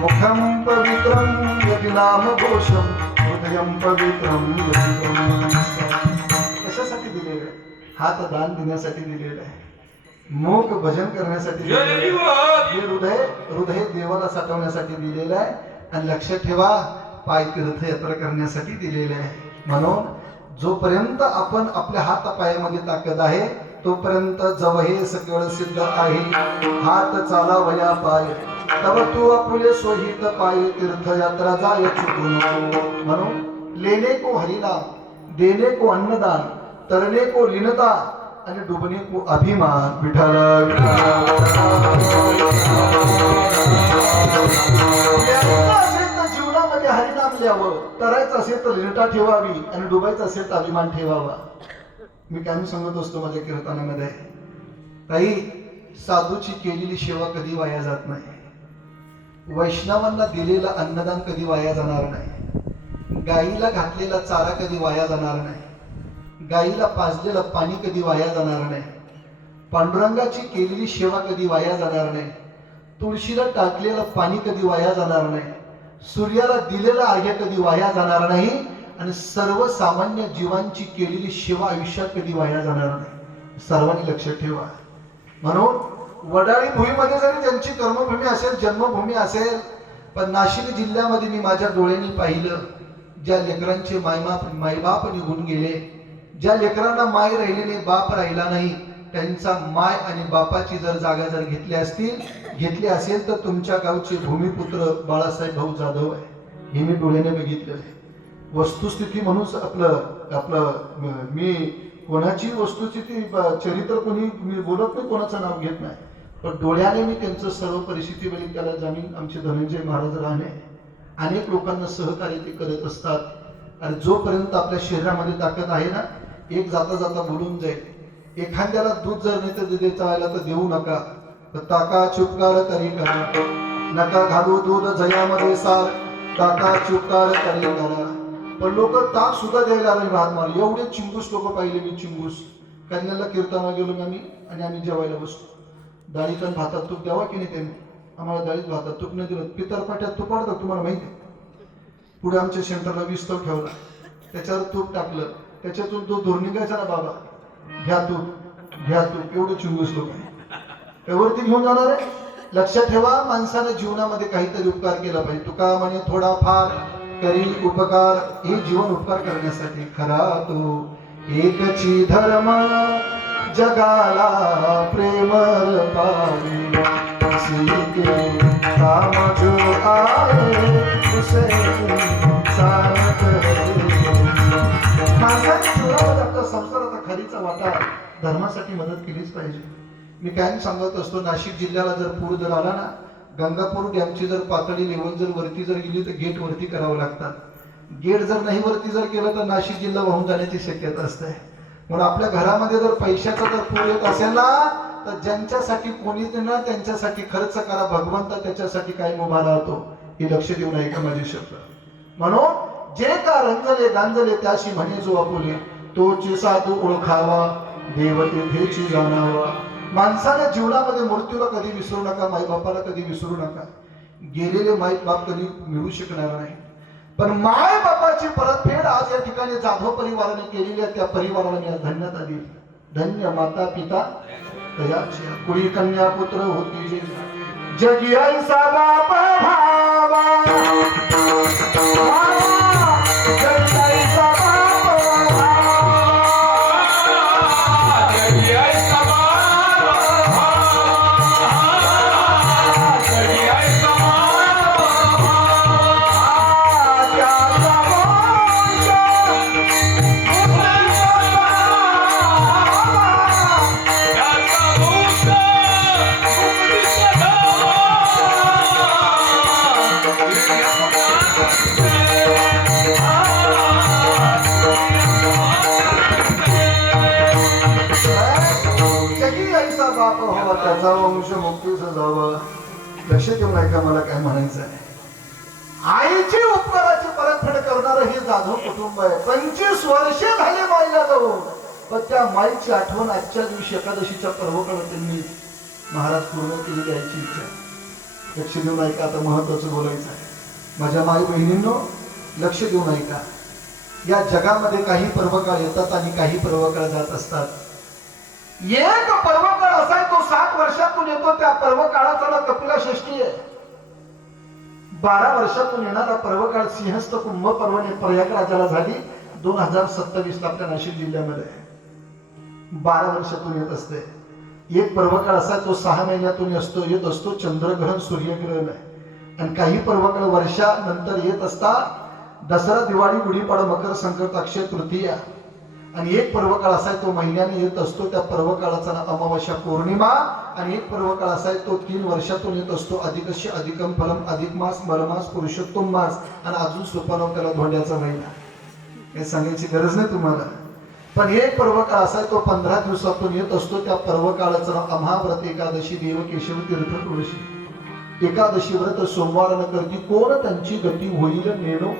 मुखम पवित्रम यदि नाम घोषम, हृदयम पवित्रम यदि ब्रह्म. कशासाठी दिलेलं आहे? हात दान देण्यासाठी दिलेलं आहे, मुख भजन करण्यासाठी दिलेलं आहे, हृदय देवाला साठवण्यासाठी दिलेलं आहे, आणि लक्षात ठेवा पाय तीर्थयात्रा करण्यासाठी दिलेलं आहे. म्हणून जोपर्यंत आपण आपल्या हात पायामध्ये ताकद आहे तोपर्यंत जव हे सगळं सिद्ध आहे. हात चालावया पाय तव तू आपुले सोहित पाय, तीर्थयात्रा जाय चुकू नको. म्हणून लेने को हरिनाम, देने को अन्नदान, तरणे को लीनता, आणि डुबणे को अभिमान. विठ्ठल जीवनामध्ये हरिनाम लिहावं, तरायचं असेल तर लीनता ठेवावी, आणि डुबायचं असेल तर अभिमान ठेवावा. मी काय सांगत असतो माझ्या कीर्तनामध्ये, ताई, साधूची केलेली सेवा कधी वाया जात नाही. वैष्णवांना दिलेलं अन्नदान कधी वाया जाणार नाही. गाईला घातलेला चारा कधी वाया जाणार नाही. गाईला पाजलेलं पाणी कधी वाया जाणार नाही. पांडुरंगाची केलेली सेवा कधी वाया जाणार नाही. तुळशीला टाकलेलं पाणी कधी वाया जाणार नाही. सूर्याला दिलेला अर्घ्य कधी वाया जाणार नाही. आणि सर्वसामान्य जीवांची केलेली सेवा आयुष्यात कधी वाया जाणार नाही. सर्वांनी लक्षात ठेवा. म्हणून वडाळी भूमीमध्ये जरी त्यांची कर्मभूमी असेल, जन्मभूमी असेल, पण नाशिक जिल्ह्यामध्ये मी माझ्या डोळ्यांनी पाहिलं, ज्या लेकरांचे मायबाप निघून गेले, ज्या लेकरांना माय राहिली नाही, बाप राहिला नाही, त्यांचा माय आणि बापाची जर जागा जर घेतली असेल तर तुमच्या गावचे भूमिपुत्र बाळासाहेब भाऊ जाधव आहे. हे मी डोळ्याने बघितलेलं आहे. वस्तुस्थिती म्हणून आपलं मी कोणाची वस्तुस्थिती चरित्र कोणी मी बोलत नाही, कोणाचं नाव घेत नाही, पण डोळ्याने मी त्यांचं सर्व परिस्थिती बघितली. त्याला जामीन आमचे धनंजय महाराज राहणे अनेक लोकांना सहकार्य ते करत असतात. आणि जोपर्यंत आपल्या शरीरामध्ये ताकद आहे ना, एक जाता जाता बोलून जाईल. एखाद्याला दूध जर नाही तर द्यायचं व्हायला तर देऊ नका. ताका चुपकार तरी करा, नका घालू दूध जयामध्ये सार, ताका चुपकार तरी करा. पण लोक ताक सुद्धा द्यायला नाही भात मार. एवढे चिंगूस लोक पाहिले मी. चिंगूस कन्याला कीर्तनाला गेलो आम्ही जेवायला बसतो. डाळीत आणि भातात तूप द्यावा की नाही त्यांनी. आम्हाला डाळीत भातात तूप नाही दिलं. पितरपाट्यात तूप पाडतात तुम्हाला माहिती. पुढे आमच्या सेंटरला विस्तव ठेवला, त्याच्यावर तूप टाकलं, त्याच्यातून तो धूर निघायचा ना, बाबा घ्या तूप. एवढे चिंगूस लोक आहे. त्यावरती घेऊन जाणार आहे. लक्षात ठेवा, माणसाने जीवनामध्ये काहीतरी उपकार केला पाहिजे. तुका म्हणे थोडाफार करी उपकार, हे जीवन उपकार करण्यासाठी. खरा तो एकची धर्म जगाला प्रेमर पाविला, सीते काम जो आए उसे सांगत माणसाच्या जीवनामध्ये आपल्या संसाराचा खरीचा वाटा धर्मासाठी मदत केलीच पाहिजे. मी काय सांगत असतो, नाशिक जिल्ह्याला जर पूर जर आला ना, गंगापूर डॅमची जर पातळी लेवल जर वरती जर गेली तर गेट वरती करावं लागतात. गेट जर नाही वरती जर केलं तर नाशिक जिल्हा वाहून जाण्याची शक्यता असते. म्हणून आपल्या घरामध्ये जर पैशाचा जर पूर येत असेल ना, तर ज्यांच्यासाठी कोणीच ना त्यांच्यासाठी खर्च करा. भगवंत त्याच्यासाठी काय उभा राहतो हे लक्ष देऊन ऐका माझे शब्द. म्हणून जे का रंजले गांजले त्याशी म्हणे जो आपुले, तोची साधू ओळखावा देवतेची जाणावा. माणसाने जीवनामध्ये मृत्यूला कधी विसरू नका, माईबापाला कधी विसरू नका. गेलेले माईबाप कधी मिळू शकणार नाही, पण माय बापाची परतफेड आज या ठिकाणी जाधव परिवाराने केलेली आहे. त्या परिवाराला मी धन्यता दिली. धन्य माता पिता तयाची, कुळी कन्या पुत्र होती जे, जगी ऐसा बाप भावा, जगी ऐसा बाप भावा, जगी ऐसा बाप भावा, जगी ऐसा बाप भावा, त्याचा वंश बाप व्हावा, त्याचा वंश मुक्तीचा जावा. लक्ष ठेवून ऐका, मला काय म्हणायचं आहे. आईची उपकाराची परतफेड करणार हे जाधव कुटुंब आहे. 25 वर्षे झाले माईला जाऊन, पण त्या माईची आठवण आजच्या दिवशी एकादशीच्या पर्वकाळ त्यांनी महाराज पूर्ण केलेली याची इच्छा आहे. लक्ष देऊन ऐका, आता महत्वाचं बोलायचं आहे. माझ्या माई बहिणींनो लक्ष देऊन ऐका. या जगामध्ये काही पर्वकाळ येतात आणि काही पर्वकाळ जात असतात. एक पर्वकाळ असा आहे तो 7 वर्षातून येतो. त्या पर्वकाळाचा नाव कपिला षष्ठी आहे. 12 वर्षातून येणारा पर्वकाळ सिंहस्थ कुंभ पर्वणे प्रयागराजाला झाली 2027 ला आपल्या नाशिक जिल्ह्यामध्ये. 12 वर्षातून येत असते. एक पर्वकाळ असा तो 6 महिन्यातून येत असतो. चंद्रग्रहण सूर्यग्रहण आहे. आणि काही पर्वकाळ वर्षानंतर येत असतात. दसरा, दिवाळी, गुढीपाडवा, मकर संक्रांत, अक्षय तृतीया. आणि एक पर्वकाळ असा आहे तो महिन्याने येत असतो. त्या पर्वकाळाचा नाव अमावस्या पौर्णिमा. आणि एक पर्वकाळ असा आहे तो 3 वर्षातून येत असतो. अधिकस्य अधिकम फलम, अधिक मास, मलमास, पुरुषोत्तम मास. आणि अजून सोपानाव त्याला धोंड्याचा महिना. हे सांगायची गरज नाही तुम्हाला. पण एक पर्व काळ असा आहे, तो 15 दिवसातून येत असतो. त्या पर्व काळाचं नाव अमाव्रत एकादशी, देव केशव तीर्थ तुळशी. एकादशी व्रत सोमवार न करती कोण त्यांची गती होईल नेणो.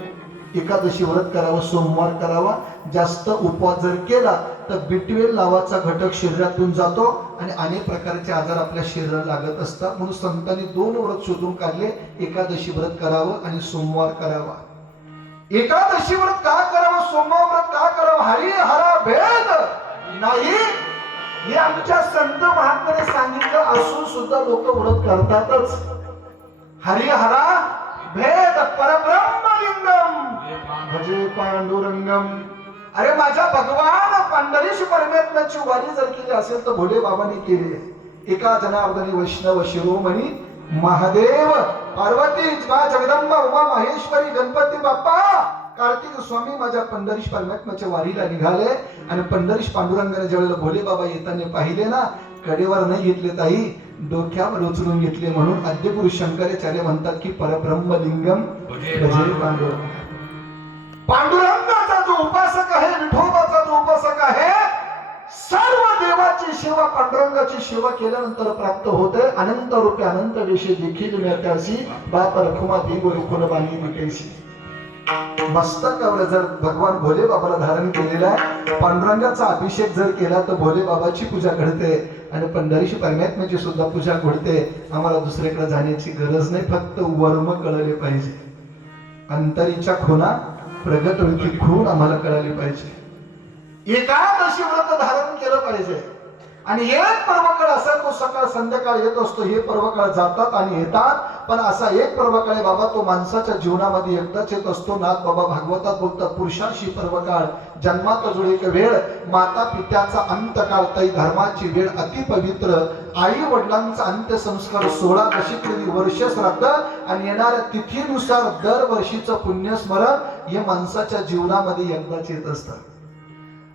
एकादशी व्रत करावं, सोमवार करावा. जास्त उपवास जर केला तर बिटवेल नावाचा घटक शरीरातून जातो आणि अनेक प्रकारचे आजार आपल्या शरीराला लागत असतात. म्हणून संतांनी 2 व्रत शोधून काढले, एकादशी व्रत करावं आणि सोमवार करावा. एकादशी व्रत का करावं, सोमवार व्रत का करावं, हरी हरा भेद नाही हे आमच्या संत महात्म्याने सांगितलं असून सुद्धा लोक व्रत करतातच. हरी हरा भेद परब्रह्मलिंगम भजे पांडुरंगम. अरे माझ्या भगवान पंढरीश परमेश्वराची वारी जर केली असेल तर भोले बाबांनी केली आहे. एका जनार्दनी वैष्णव शिरोमणी महादेव पार्वती मा जगदंबा उमा महेश्वरी गणपती बाप्पा कार्तिक स्वामी माझ्या पंढरीश परमात्म्याच्या वारीला निघाले. आणि पंढरीश पांडुरंगाने ज्यावेळेला भोले बाबा येताना पाहिले ना, कडेवर नाही घेतले ताई, डोक्यावर उचलून घेतले. म्हणून आद्यगुरु शंकराचार्य म्हणतात की परब्रह्मलिंगम भजे पांडुरंग. पांडुरंगाचा जो उपासक आहे, विठोबाचा जो उपासक आहे, सर्व देवाची सेवा पांडुरंगाची सेवा केल्यानंतर प्राप्त होते. अनंत रूपे अनंत वेशे देखील मिळत्यासी बाप रखुमा देव रुखुन बाणी विकेशी. मस्तकावर जर भगवान भोले बाबाला धारण केलेला आहे, पांडुरंगाचा अभिषेक जर केला तर भोले बाबाची पूजा घडते आणि पंढरीश परमात्म्याची सुद्धा पूजा घडते. आम्हाला दुसरीकडे जाण्याची गरज नाही, फक्त वर्म कळले पाहिजे. अंतरीच्या खुणा प्रगट होती खूण आम्हाला कळाली पाहिजे. एकादशी व्रत धारण केलं पाहिजे. आणि एक पर्वकाळ असा तो सकाळ संध्याकाळ येत असतो. हे पर्वकाळ जातात आणि येतात, पण असा एक पर्वकाळ आहे बाबा, तो माणसाच्या जीवनामध्ये एकदाच येत असतो. नाथ बाबा भागवतात बोलतात, पुरुषाशी पर्वकाळ जन्मात जुळे एक वेळ, माता पित्याचा अंतकाळ, तै धर्माची वेळ अति पवित्र, आई वडिलांचा अंत्यसंस्कार 16 दशकृती वर्ष श्राद्ध आणि येणाऱ्या तिथीनुसार दरवर्षीचं पुण्यस्मरण हे माणसाच्या जीवनामध्ये एकदाच येत असतं.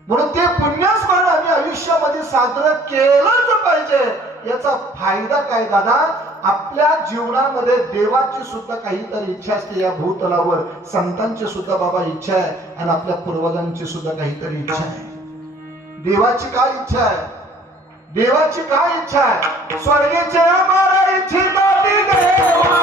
म्हणून ते पुण्यस्मरण आम्ही आयुष्यामध्ये साजरं केलंच पाहिजे. याचा फायदा काय दादा, आपल्या जीवनामध्ये देवाची सुद्धा काहीतरी इच्छा असते. या भूतलावर संतांची सुद्धा बाबा इच्छा आहे आणि आपल्या पूर्वजांची सुद्धा काहीतरी इच्छा आहे. देवाची काय इच्छा आहे, देवाची काय इच्छा आहे, स्वर्गेचे आम्हाला इच्छिता देवा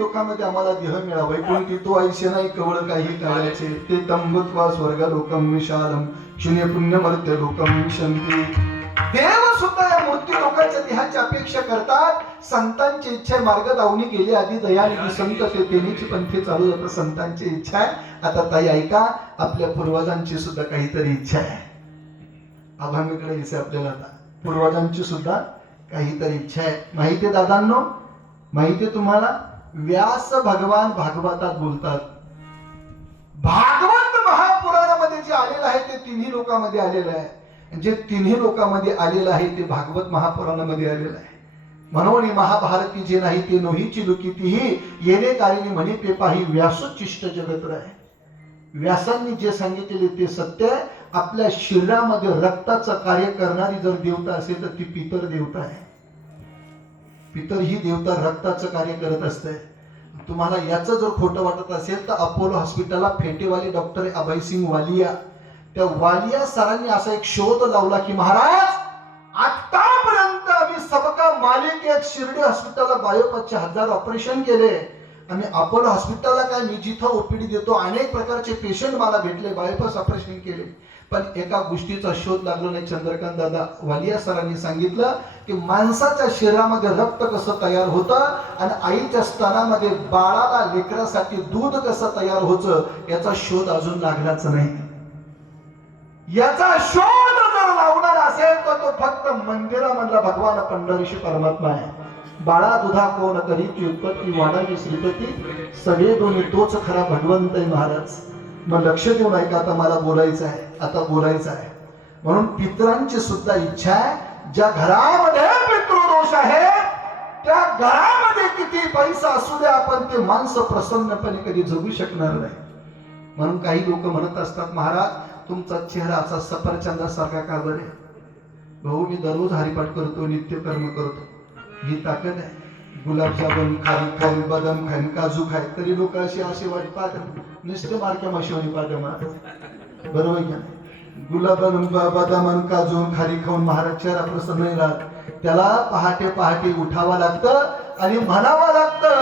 लोकांमध्ये आम्हाला देह मिळावा. वैकुंठी तो ऐसे नाही कवळ काही काळाचे, ते तंबत्वा स्वर्ग लोकम विशालम शून्य पुण्य मर्त्य लोकम विशंती. देव सुद्धा या मूर्ती लोकांच्या देहाची अपेक्षा करतात. संतांची इच्छा मार्ग दावणी गेली आधी दयानिधी संत ते तेनीची पंथी चालू जातं. संतांची इच्छा आहे. आता ताई ऐका, आपल्या पूर्वजांची सुद्धा काहीतरी इच्छा आहे. आभामीकडे दिसे आपल्याला आता पूर्वजांची सुद्धा काहीतरी इच्छा आहे. माहितीये दादांनो, माहितीये तुम्हाला, व्यास भगवान भागवतात बोलतात. भागवत महापुराणामध्ये जे आलेलं आहे ते तिन्ही लोकांमध्ये आलेलं आहे. जे तिन्ही लोकांमध्ये आलेलं आहे ते भागवत महापुराणामध्ये आलेलं आहे. म्हणून महाभारती जे नाही ते नोहीची लुकितीही येणे कारिणी म्हणे ते पाही व्यासोच्चिष्ट जगत आहे. व्यासांनी जे सांगितलेले ते सत्य आहे. आपल्या शरीरामध्ये रक्ताचं कार्य करणारी जर देवता असेल तर ती पितर देवता आहे. पितर ही देवता रक्ताचं कार्य करत असते. तुम्हाला याचं जर खोटं वाटत असेल तर अपोलो हॉस्पिटलला फेटेवाले डॉक्टर अभयसिंग वालिया, त्या वालिया सरांनी असा एक शोध लावला की महाराज, आतापर्यंत आम्ही सबका मालिकेत शिर्डी हॉस्पिटलला बायोपॅथचे 1000 ऑपरेशन केले. आणि अपोलो हॉस्पिटलला काय, मी जिथं ओपीडी देतो अनेक प्रकारचे पेशंट मला भेटले, बायोपॅथ ऑपरेशन केले, पण एका गोष्टीचा शोध लागला नाही. चंद्रकांत दादा वालिया सरांनी सांगितलं की माणसाच्या शरीरामध्ये रक्त कसं तयार होतं आणि आईच्या स्तनामध्ये बाळाला लेकरासाठी दूध कसं तयार होतं याचा शोध अजून लागलाच नाही. याचा शोध जर लावणार असेल तर तो फक्त मंदिरामधला भगवान पंढरीशी परमात्मा आहे. बाळा दुधा कोण करीची उत्पत्ती वाढावी श्रीपती, सगळे दोन्ही तोच खरा भगवंत आहे महाराज. मग लक्ष देऊन ऐका, आता मला बोलायचं आहे, आता बोलायचं आहे. म्हणून पितरांची सुद्धा इच्छा आहे. ज्या घरामध्ये पितृदोष आहे त्या घरामध्ये घरामध्ये किती पैसा असू द्या, पण ते माणसं प्रसन्नपणे कधी जगू शकणार नाही. म्हणून काही लोक म्हणत असतात, महाराज तुमचा चेहरा असा सफरचंदासारखा का बरे? भाऊ, मी दररोज हरिपाठ करतो, नित्यकर्म करतो. ही ताकद आहे. गुलाबजामुन खाईन, बदाम खाईन, काजू खाईन, तरी लोक असे वाटतात नुसते मारक्या माशिवानी पाहते महाराज. बरोबर घ्या. गुलाब बदाम काजू खारी खाऊन महाराज चेहरा प्रसन्न नाही राहत. त्याला पहाटे पहाटे उठावं लागतं आणि म्हणावं लागतं,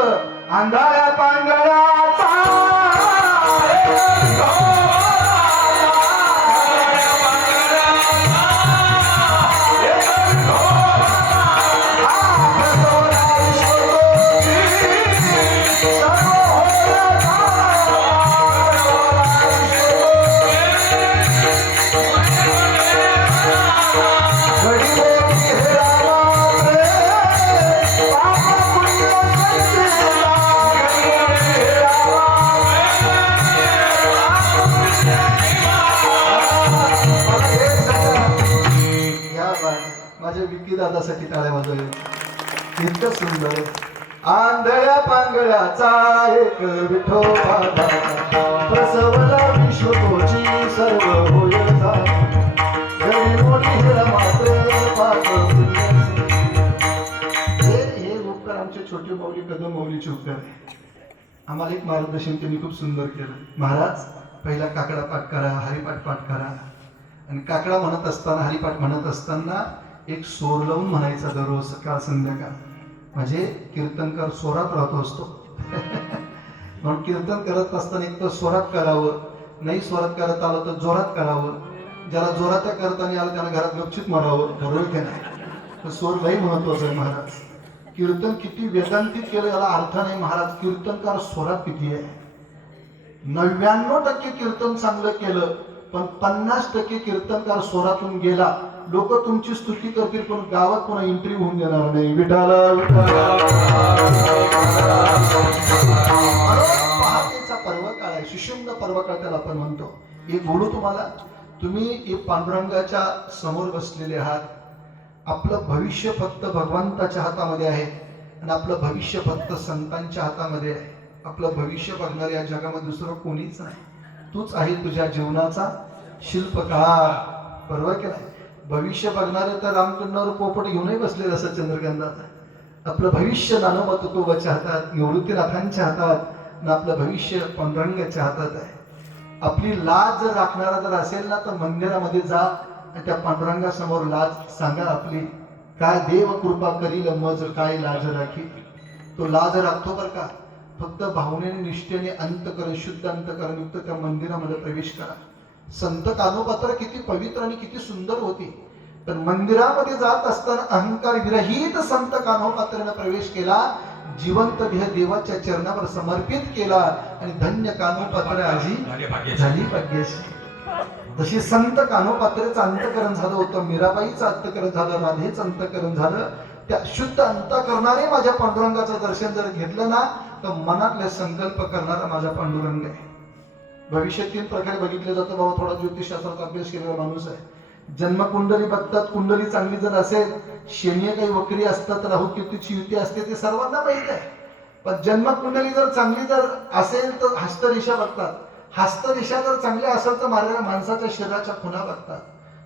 आंधळ्या पांगळ्याचा माझ्या विकी दादासाठी टाळ्या वाजवल्या. इतकं सुंदर. आंधळ्या पांगळ्याचा एक विठोबा प्रसवला विश्वतोची सर्व होय घरी मोठी हिरा मात्र हे उपकार आमचे छोटे माऊली कदम माऊलीचे उपकार आहे. आम्हाला एक मार्गदर्शन त्यांनी खूप सुंदर केलं. महाराज पहिला काकडा पाठ करा, हरिपाठ पाठ करा. आणि काकडा म्हणत असताना, हरिपाठ म्हणत असताना एक सोर लावून म्हणायचा दररोज सकाळ संध्याकाळ. म्हणजे कीर्तनकार स्वरात राहतो असतो. म्हणून कीर्तन करत असताना एक तर स्वरात करावं, नाही स्वरात करत आलं तर जोरात करावं. ज्याला जोरात करताना आलं त्याला घरात गपचित मारावं. बरोबर की नाही? तर स्वर लई महत्वाचं आहे महाराज. कीर्तन किती वेदांतित केलं याला अर्थ नाही महाराज. कीर्तनकार स्वरात किती आहे? 99% कीर्तन चांगलं केलं, पण 50% कीर्तनकार स्वरातून गेला. लोक तुमची स्तुती करतील, पण गावात कोणा एंट्री होऊन देणार नाही. विठाला पहाटेचा पर्व काळ आहे, शिशुंग पर्व काळ त्याला आपण म्हणतो. एक बोलू तुम्हाला, तुम्ही पांडुरंगाच्या समोर बसलेले आहात. आपलं भविष्य फक्त भगवंताच्या हातामध्ये आहे आणि आपलं भविष्य फक्त संतांच्या हातामध्ये आहे. आपलं भविष्य बघणारे या जगामध्ये दुसरं कोणीच नाही. तूच आहे तुझ्या जीवनाचा शिल्पकार. बरोबर की नाही? भविष्य बघणारे तर रामचंद्रावर पोपट घेऊनही बसलेलं असं चंद्रकांताचं. आपलं भविष्य नानोबा तुकोबाच्या हातात, निवृत्तीनाथांच्या हातात, आणि आपलं भविष्य पांडुरंगाच्या हातात आहे. आपली लाज जर राखणारा जर असेल ना, तर मंदिरामध्ये जा आणि त्या पांडुरंगासमोर लाज सांगा आपली. काय देव कृपा करील मज काय लाज राखी. तो लाज राखतो बरं का. फक्त भावनेने निष्ठेने अंतकरण शुद्ध अंतकरण युक्त त्या मंदिरामध्ये प्रवेश करा. संत कानोपात्र किती पवित्र आणि किती सुंदर होती, पण मंदिरामध्ये जात असताना अहंकार विरहित संत कानोपात्राने प्रवेश केला. जिवंत देह देवाच्या चरणावर समर्पित केला आणि धन्य कानोपात्र आजी झाली भाग्यशी. जशी संत कानोपात्रेचं अंतकरण झालं होतं, मीराबाईचं अंतकरण झालं, राधेचं अंतकरण झालं. त्या शुद्ध अंतकरणाने माझ्या पांडुरंगाचं दर्शन जर घेतलं ना, तर मनातले संकल्प करणारा माझा पांडुरंग आहे. भविष्य 3 प्रकारे बघितलं जातं. बाबा थोडा ज्योतिषशास्त्राचा अभ्यास केलेला माणूस आहे. जन्मकुंडली बघतात. कुंडली चांगली जर असेल, शनी काही वक्री असतात, राहू केतूची युती असते, ते सर्वांना माहित आहे. पण जन्मकुंडली जर चांगली जर असेल तर हस्तरेषा बघतात. हस्तरेषा जर चांगल्या असेल तर माणसाच्या शरीराच्या खुणा बघतात.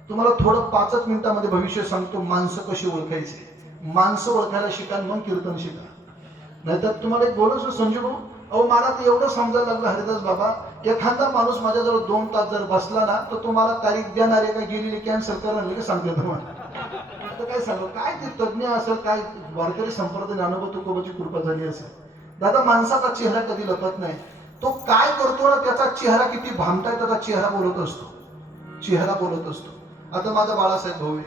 तुम्हाला थोडं 5 मिनिटामध्ये भविष्य सांगतो. माणसं कशी ओळखायची, माणसं ओळखायला शिका, मग कीर्तन शिका. नाहीतर तुम्हाला एक बोलू संजू भाऊ, अहो मला तर एवढं समजायला लागलं हरिदास बाबा, एखादा माणूस माझ्याजवळ 2 तास जर बसला ना, तर तुम्हाला तारीख देणार आहे का गेलेली कॅन्सल करणार की सांगते तुम्हाला. आता काय सांगू, काय ते तज्ञ असेल, काय वारकरी संप्रदाय ज्ञानोबा तुकोबाची कृपा झाली असेल. दादा माणसाचा चेहरा कधी लपत नाही. तो काय करतो ना, त्याचा चेहरा किती भामटाय, त्याचा चेहरा बोलत असतो. चेहरा बोलत असतो. आता माझा बाळासाहेब भाऊ आहे.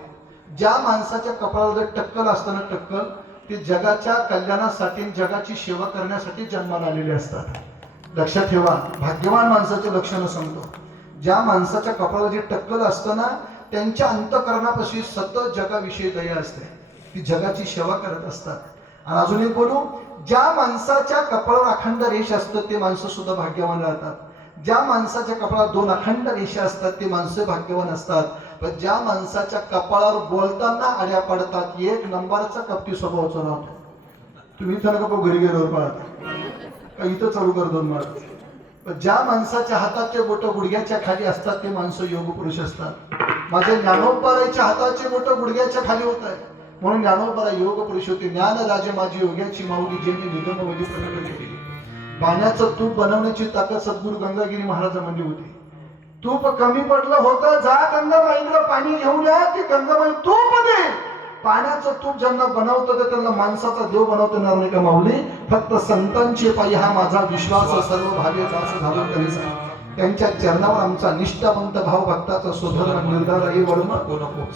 ज्या माणसाच्या कपाळावर जर टक्कल असतं ना, टक्कल, ते जगाच्या कल्याणासाठी, जगाची सेवा करण्यासाठी जन्माला आलेले असतात. लक्षात ठेवा. भाग्यवान माणसाचे लक्षणं सांगतो. ज्या माणसाच्या कपाळावर जे टक्कल असतं ना, त्यांच्या अंतःकरणापाशी सतत जगाविषयी दया असते. ती जगाची सेवा करत असतात. आणि अजून एक बोलू, ज्या माणसाच्या कपाळावर अखंड रेष असतं ते माणसं सुद्धा भाग्यवान राहतात. ज्या माणसाच्या कपाळावर 2 अखंड रेषा असतात ते माणसं भाग्यवान असतात. पण ज्या माणसाच्या कपाळावर बोलताना आड्या पडतात, 1 नंबरचा कपटी स्वभावाचा राहतो. तुम्ही इथं नका घरी गेल्यावर पाहता का इथं चालू कर 2 मार्च. पण ज्या माणसाच्या हाताचे बोट गुडघ्याच्या खाली असतात ते माणसं योग पुरुष असतात. माझ्या ज्ञानोबाराच्या हाताचे बोट गुडघ्याच्या खाली होत आहे म्हणून ज्ञानोबारा योग पुरुष होते. ज्ञान राजे माझी योग्याची माऊली ज्यांनी निगम वली प्रकट केली. पाण्याचं तूप बनवण्याची ताकद सद्गुरू गंगागिरी महाराजांमध्ये होती. तूप कमी पडलं होतं, जा गंगाबाईंना पाणी घेऊन या, ती गंगाबाई तूप दे. पाण्याचं तूप ज्यांना बनवतं ते त्यांना माणसाचा देव बनवतो नाही का माऊली. फक्त संतांचे पायी हा माझा विश्वास सर्व भावे दास झालो त्यांनी सांगितलं. त्यांच्या चरणावर आमचा निष्ठावंत भाव भक्ताचा स्वधर्म निर्धार हे वर्म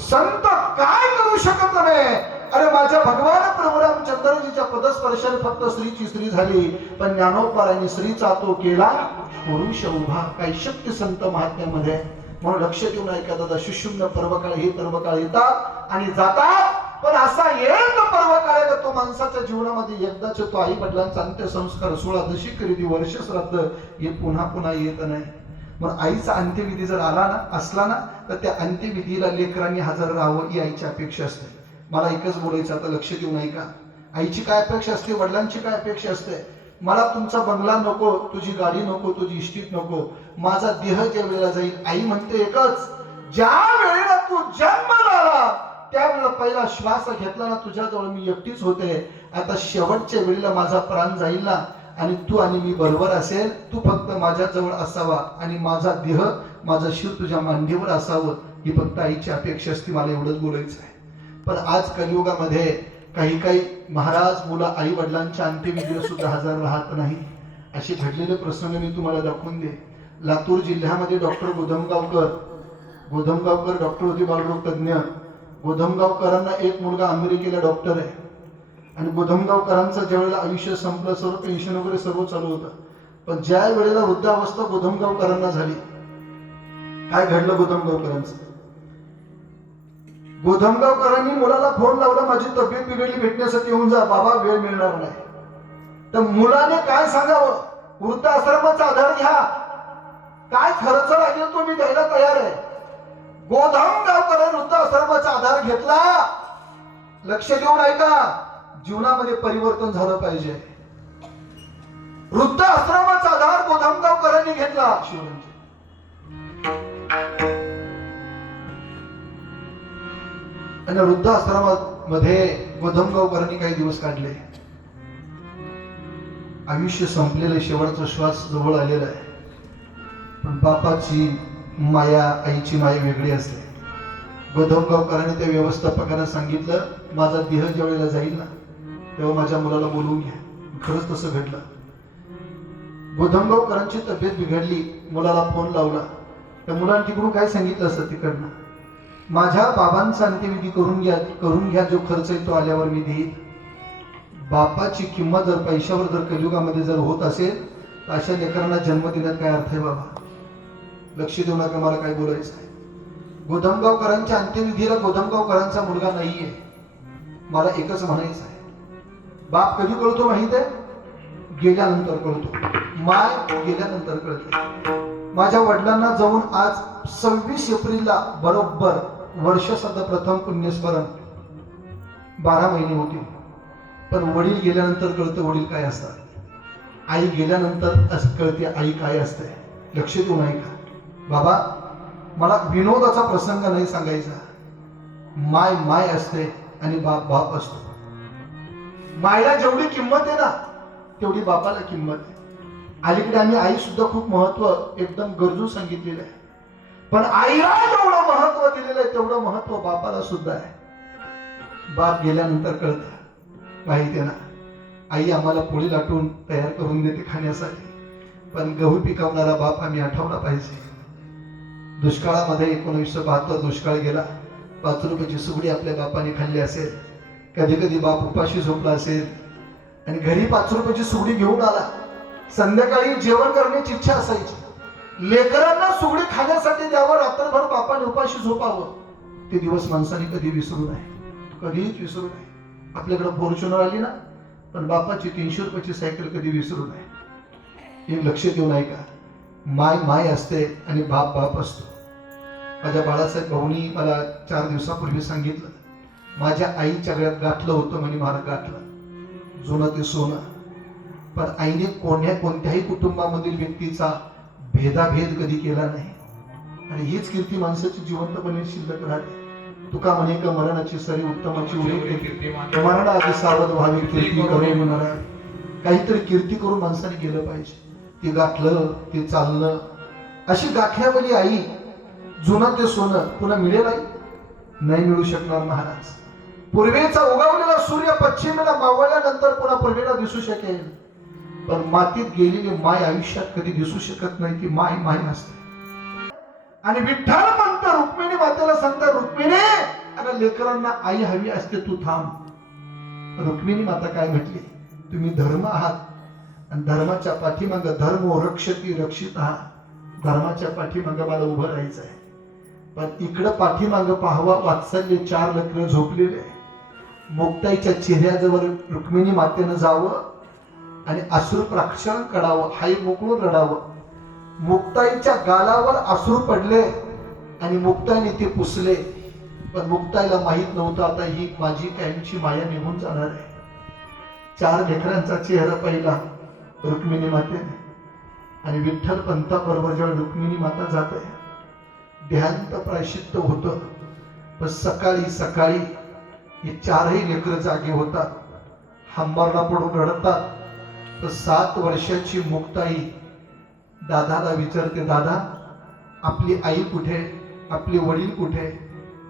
संत काय करू शकत नाही. अरे माझ्या भगवान प्रभू रामचंद्रजीच्या पदस्पर्शाने फक्त स्त्रीची स्त्री झाली, पण ज्ञानोबारांनी स्त्रीचा तो केला पुरुष उभा. काही शक्ती संत महात्म्यामध्ये. म्हणून लक्ष देऊन ऐका दादा, सुषुम्न पर्वकाळ हे पर्वकाळ येतात आणि जातात, पण असा एक पर्वकाळ आहे तो माणसाच्या जीवनामध्ये एकदाच येतो. आई वडिलांचा अंत्यसंस्कार 16 दशी खरेदी वर्ष श्राद्ध हे पुन्हा पुन्हा येत नाही. मग आईचा अंत्यविधी जर आला ना असला ना तर त्या अंत्यविधीला लेकरांनी हजर राहावं ही आईची अपेक्षा असते. मला एकच बोलायचं, आता लक्ष देऊन ऐका. आईची काय अपेक्षा असते, वडिलांची काय अपेक्षा असते. मला तुमचा बंगला नको, तुझी गाडी नको, तुझी इष्टीत नको, माझा देह ज्या वेळेला जाईल. आई म्हणते एकच, ज्या वेळेला तू जन्माला आला त्यावेळेला पहिला श्वास घेतला ना तुझ्याजवळ मी एकटीच होते. आता शेवटच्या वेळेला माझा प्राण जाईल ना आणि तू आणि मी बरोबर असेल, तू फक्त माझ्याजवळ असावा आणि माझा देह माझं शिर तुझ्या मांडीवर असावं ही फक्त आईची अपेक्षा असते. मला एवढंच बोलायचं आहे. पण आज कलियुगामध्ये काही महाराज मुलं आई वडिलांच्या अंत्यविधीला सुद्धा हजर राहत नाही. असे घडलेले प्रसंग मी तुम्हाला दाखवून दे. लातूर जिल्ह्यामध्ये डॉक्टर गोधमगावकर डॉक्टर होते, बालरोग तज्ञ. गोधमगावकरांना एक मुलगा अमेरिकेला डॉक्टर आहे आणि गोधमगावकरांचं ज्या वेळेला आयुष्य संपलं, सर्व पेन्शन वगैरे सर्व चालू होतं, पण ज्या वेळेला वृद्धावस्था गोधमगावकरांना झाली, काय घडलं गोधमगावकरांचं. गोधमगावकरांनी मुलाला फोन लावला, माझी तब्येत बिघडली, भेटण्यासाठी येऊन जा. बाबा वेळ मिळणार नाही. तर मुलाने काय सांगावं, वृद्धाश्रमाचा आधार घ्या, काय खर्च लागेल तो मी द्यायला तयार आहे. गोधमगावकरांनी वृद्धाश्रमाचा आधार घेतला. लक्ष देऊन ऐका, जीवनामध्ये परिवर्तन झालं पाहिजे. वृद्धाश्रमाचा आधार गोधमगावकरांनी घेतला. आणि वृद्धाश्रमामध्ये गोधमगावकरांनी काही दिवस काढले. आयुष्य संपलेलं, शेवटचा श्वास जवळ आलेला आहे, पण बापाची माया, आईची माया वेगळी असते. गोधमगावकरांनी त्या व्यवस्थापकांना सांगितलं, माझा देह ज्या वेळेला जाईल ना तेव्हा माझ्या मुलाला बोलवून घ्या. खरंच तसं घडलं. गोधमगावकरांची तब्येत बिघडली, मुलाला फोन लावला. त्या मुलाने तिकडून काय सांगितलं असं तिकडनं, माझ्या बाबांचा अंत्यविधी करून घ्या, जो खर्च आहे तो आल्यावर मी देईन. बापाची किंमत जर पैशावर जर कलियुगामध्ये जर होत असेल तर अशा लेकरांना जन्म देण्यात काय अर्थ आहे बाबा. लक्ष देऊ नका, मला काय बोलायचं आहे. गोधमगावकरांच्या अंत्यविधीला गोधमगावकरांचा मुलगा नाहीये. मला एकच म्हणायचं आहे, बाप कधी कळतो माहित आहे, गेल्यानंतर कळतो. माय गेल्यानंतर कळते. माझ्या वडिलांना जाऊन आज 26 एप्रिलला बरोबर वर्ष सध्या प्रथम पुण्यस्मरण 12 महिने होते. पण वडील गेल्यानंतर कळतं वडील काय असतात. आई गेल्यानंतर असं कळते आई काय असते. लक्ष देऊन ऐका बाबा, मला विनोदाचा प्रसंग नाही सांगायचा. माय माय असते आणि बाप बाप असतो. मायला जेवढी किंमत आहे ना तेवढी बापाला किंमत आहे. अलीकडे आम्ही आई सुद्धा खूप महत्व एकदम गरजू सांगितलेलं आहे, पण आईला जेवढं महत्व दिलेलं आहे तेवढं महत्व बापाला सुद्धा आहे. बाप गेल्यानंतर कळतं माहिती आहे ना. आई आम्हाला पोळी लाटून तयार करून देते खाण्यासाठी, पण गहू पिकवणारा बाप आम्ही आठवला पाहिजे. दुष्काळामध्ये 1972 दुष्काळ गेला. 5 रुपयाची सुगडी आपल्या बापाने खाल्ली असेल. कधी कधी बाप उपाशी झोपला असेल आणि घरी 5 रुपयाची सुगडी घेऊन आला. संध्याकाळी जेवण करण्याची इच्छा असायची, लेकरांना सुगडी खाण्यासाठी द्यावं, रात्रभर बापाने उपाशी झोपावं. ते दिवस माणसाने कधी विसरू नये, कधीच विसरू नये. आपल्याकडे फॉर्च्युनर आली ना, पण बापाची 300 रुपयाची सायकल कधी विसरू नये. हे लक्ष देऊन ऐका. माय माय असते आणि बाप बाप असतो. माझ्या बाळासाहेब भाऊनी मला 4 दिवसापूर्वी सांगितलं, माझ्या आईच्या गळ्यात गाठलं होतं म्हणे. मला गाठलं. जुनं ते सोनं. पण आईने कोणत्याही कुटुंबामधील व्यक्तीचा भेदाभेद कधी केला नाही. आणि हीच कीर्ती माणसाची जिवंतपणे शिल्लक राहते. तुका म्हणे का मरणाची सरी उत्तमाची उल्लेख, मरणा आधी सावध व्हावी कीर्ती करू म्हणणार. काहीतरी कीर्ती करून माणसाने गेलं पाहिजे. ते गाठलं, ते चाललं, अशी गाठल्यावाली आई, जुनं ते सोनं पुन्हा मिळेल आई? नाही मिळू शकणार महाराज. पूर्वेचा उगवलेला सूर्य पश्चिमेला मावळल्यानंतर पुन्हा पूर्वेला दिसू शकेल, पण मातीत गेलेली माय आयुष्यात कधी दिसू शकत नाही. ती माय माय असते. आणि विठ्ठल म्हणत रुक्मिणी मातेला सांगता, रुक्मिणी अगं लेकरांना आई हवी असते, तू थांब. रुक्मिणी माता काय म्हटली? तुम्ही धर्म आहात आणि धर्माच्या पाठीमाग धर्मो रक्षती रक्षित आहात. धर्माच्या पाठीमाग मला उभं राहायचं आहे. पण इकडं पाठीमाग पाहावा वात्सल्य 4 लेकरं झोपलेले आहे. मुक्ताईच्या चेहऱ्याजवळ रुक्मिणी मातेनं जावं आणि अश्रू प्रक्षालन करावं, हाय मोकळून रडावं. मुक्ताईच्या गालावर अश्रू पडले आणि मुक्ताईने ते पुसले. पण मुक्ताईला माहित नव्हतं आता ही माझी कायमची माया निघून जाणार आहे. 4 लेकरांचा चेहरा पाहिला रुक्मिणी मातेने. आणि विठ्ठल पंथा बरोबर जेव्हा रुक्मिणी माता जात आहे, देहांत प्रायश्चित्त होतं. पण सकाळी सकाळी हे 4ही लेकरं जागे होतात, हंबरला पडून रडतात. तर 7 वर्षाची मुक्ताई दादाला विचारते, दादा आपली आई कुठे, आपले वडील कुठे?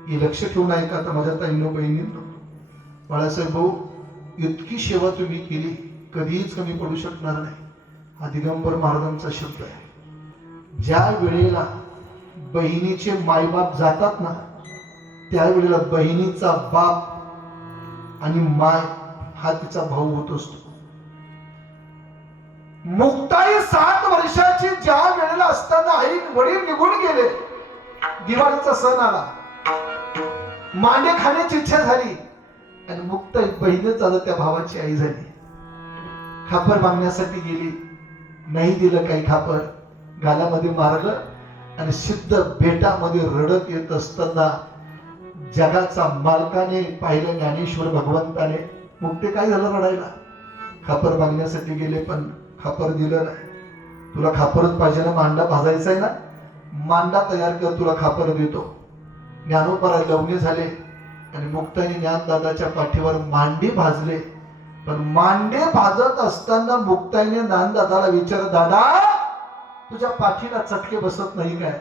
हे लक्ष ठेवून ऐका तर माझ्या ताईंनो बहिणींनो. बाळासाहेब भाऊ, इतकी सेवा तुम्ही केली, कधीच कमी पडू शकणार नाही. हा दिगंबर महाराजांचा शब्द आहे. ज्या वेळेला बहिणीचे मायबाप जातात ना, त्यावेळेला बहिणीचा बाप आणि माय हा तिचा भाऊ होत असतो. मुक्ताई 7 वर्षाची ज्या वेळेला असताना आई वडील निघून गेले, दिवाळीचा सण आला, मांडे खाण्याची इच्छा झाली आणि मुक्ताई बहिणीच झालं त्या भावाची आई झाली. खापर मागण्यासाठी गेली, नाही दिलं काही खापर, गालामध्ये मारलं आणि सिद्ध बेटामध्ये रडत येत असताना जगाचा मालकाने पाहिलं, ज्ञानेश्वर भगवंताने. मुक्ते काय झालं रडायला? खापर मागण्यासाठी गेले पण खापर दिलं नाही. तुला खापरच पाहिजे ना, मांडा भाजायचा आहे ना, मांडा तयार कर, तुला खापर देतो. ज्ञानोबा लवणे झाले आणि मुक्ताईने ज्ञानदादाच्या पाठीवर मांडे भाजले. पण मांडे भाजत असताना मुक्ताईने ज्ञानदादाला विचार, दादा तुझ्या पाठीला चटके बसत नाही काय?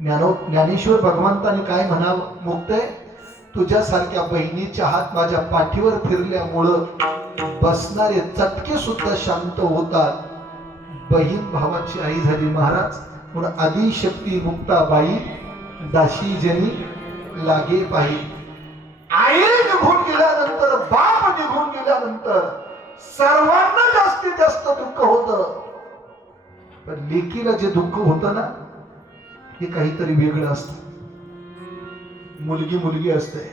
ज्ञानेश्वर भगवंताने काय म्हणावं? मुक्ताई तुझ्यासारख्या बहिणीच्या हात माझ्या पाठीवर फिरल्यामुळं बसणारे चटके सुद्धा शांत होतात. बहीण भावाची आई झाली महाराज. म्हणून आदिशक्ती मुक्ताबाई दाशी जनी लागे पाही. आई निघून गेल्यानंतर, बाप निघून गेल्यानंतर सर्वांना जास्तीत जास्त दुःख होतं. पण लेकीला जे दुःख होतं ना, हे काहीतरी वेगळं असतं. मुलगी असते,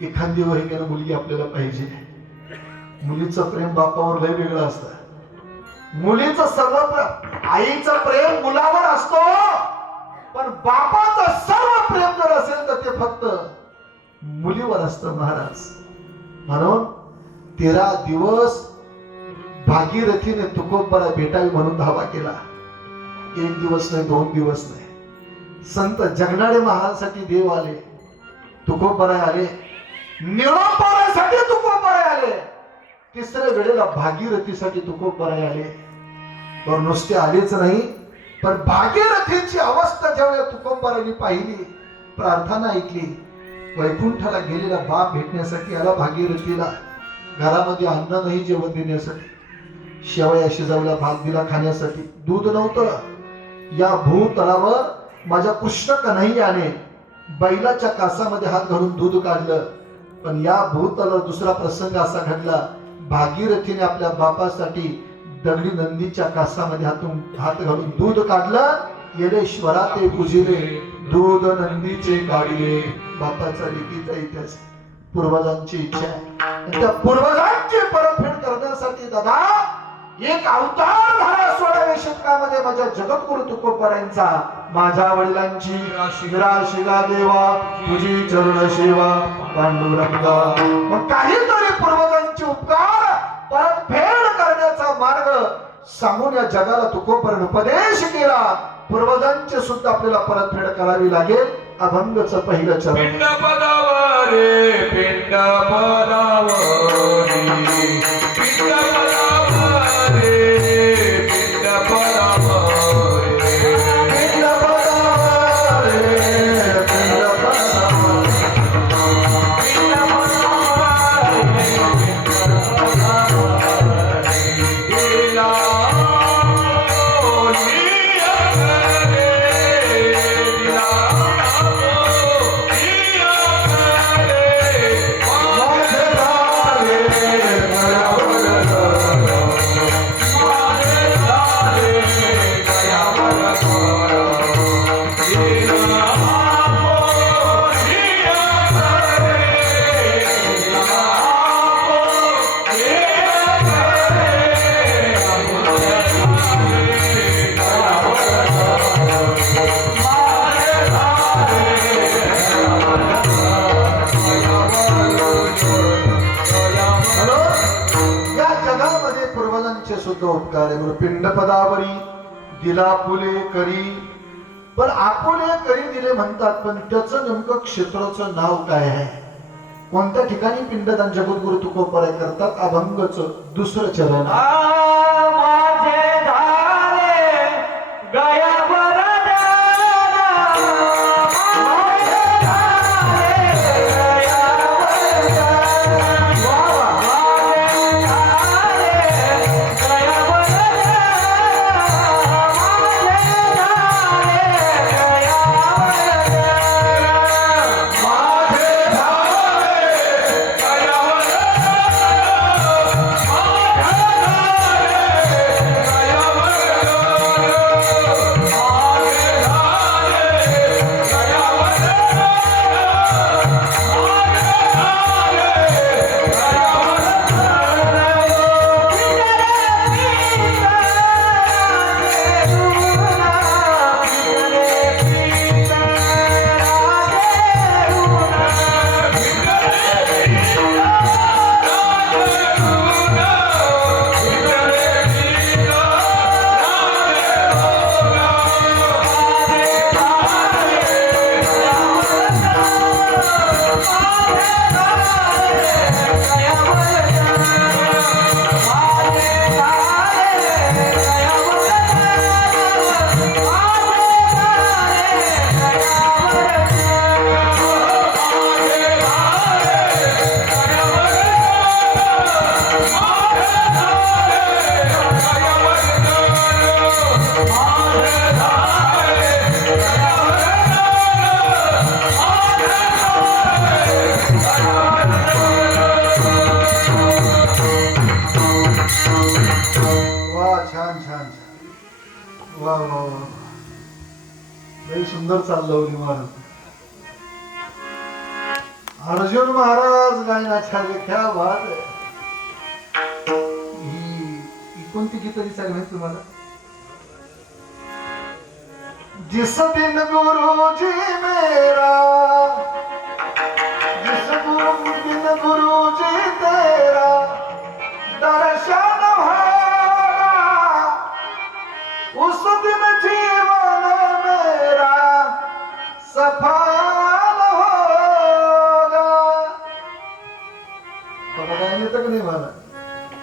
एखादी वहिनीला मुलगी आपल्याला पाहिजे. मुलीचं प्रेम बापावर लय वेगळं असतं. मुलीचं सर्व आईचं प्रेम मुलावर असतो, पण बापाचं सर्व प्रेम जर असेल तर ते फक्त मुलीवर असतं महाराज. म्हणून 13 दिवस भागीरथीने तुकोबाला भेटावी म्हणून धावा केला. 1 दिवस नाही, 2 दिवस नाही. संत जगनाडे महाराजांसाठी देव आले, तुकोबाला आले, निळोबासाठी तुकोबाला आले, 3ऱ्या वेळेला भागीरथीसाठी तुकोबाला आले. बरं नुसते आलेच नाही, पण भागीरथीची अवस्था ज्यावेळेला तुकोबारांनी पाहिली, प्रार्थना ऐकली, वैकुंठाला गेलेला बाप भेटण्यासाठी आला भागीरथीला. घरामध्ये अन्न नाही जेवण देण्यासाठी, शेवया शिजवला, भात दिला खाण्यासाठी, दूध नव्हतं. या भूतळावर माझ्या कृष्ण कन्हैयाने बैलाच्या कासामध्ये हात घालून दूध काढलं. पण या भूतळावर दुसरा प्रसंग असा घडला, भागीरथीने आपल्या बापासाठी दगडी नंदीच्या कासामध्ये हात घालून दूध काढलं. येलेश्वरा ते पूजिले दूध नंदीचे काढले. बापाचा लेकीचा इतिहास, पूर्वजांची इच्छा आहे. त्या पूर्वजांची परतफेड करण्यासाठी दादा एक अवतार झाला 16व्या शतकामध्ये माझ्या जगद्गुरु तुकोबारायांचा. माझ्या वडिलांची शिगा देवा तुझी चरण सेवा पांडुरंगा. मग काहीतरी पूर्वजांचे उपकार सांगून या जगाला तुकोपर्ण उपदेश केला. पूर्वजांचे सुद्धा आपल्याला परतफेड करावी लागेल. अभंगच पहिलं चरण. पिंड पदावरे पिंड पदावरे पिंड पदावरे पिंड पदावरे पिंड पदावरे, पिंड पदावरे. सुद्धा उपकार आहे. म्हणून पिंड पदावरी दिला फुले करी. पण आपुले करी दिले म्हणतात, पण त्याचं नेमकं क्षेत्राचं नाव काय आहे, कोणत्या ठिकाणी पिंडदान जगद्गुरु तुकोबराय करतात. अभंगच दुसरं चरण. माझे झाले गयावर सुंदर चाललं होती महाराज. अर्जुन महाराज गायनाचार्य क्या बात आहे. ही कोणती गीतं दिसायला माहिती तुम्हाला. जिस दिन गुरुजी मेरा, जिस दिन गुरुजी तेरा दर्शन होगा, उस दिन जीवन मेरा सफल होगा. बाबा काय येतं का नाही मला.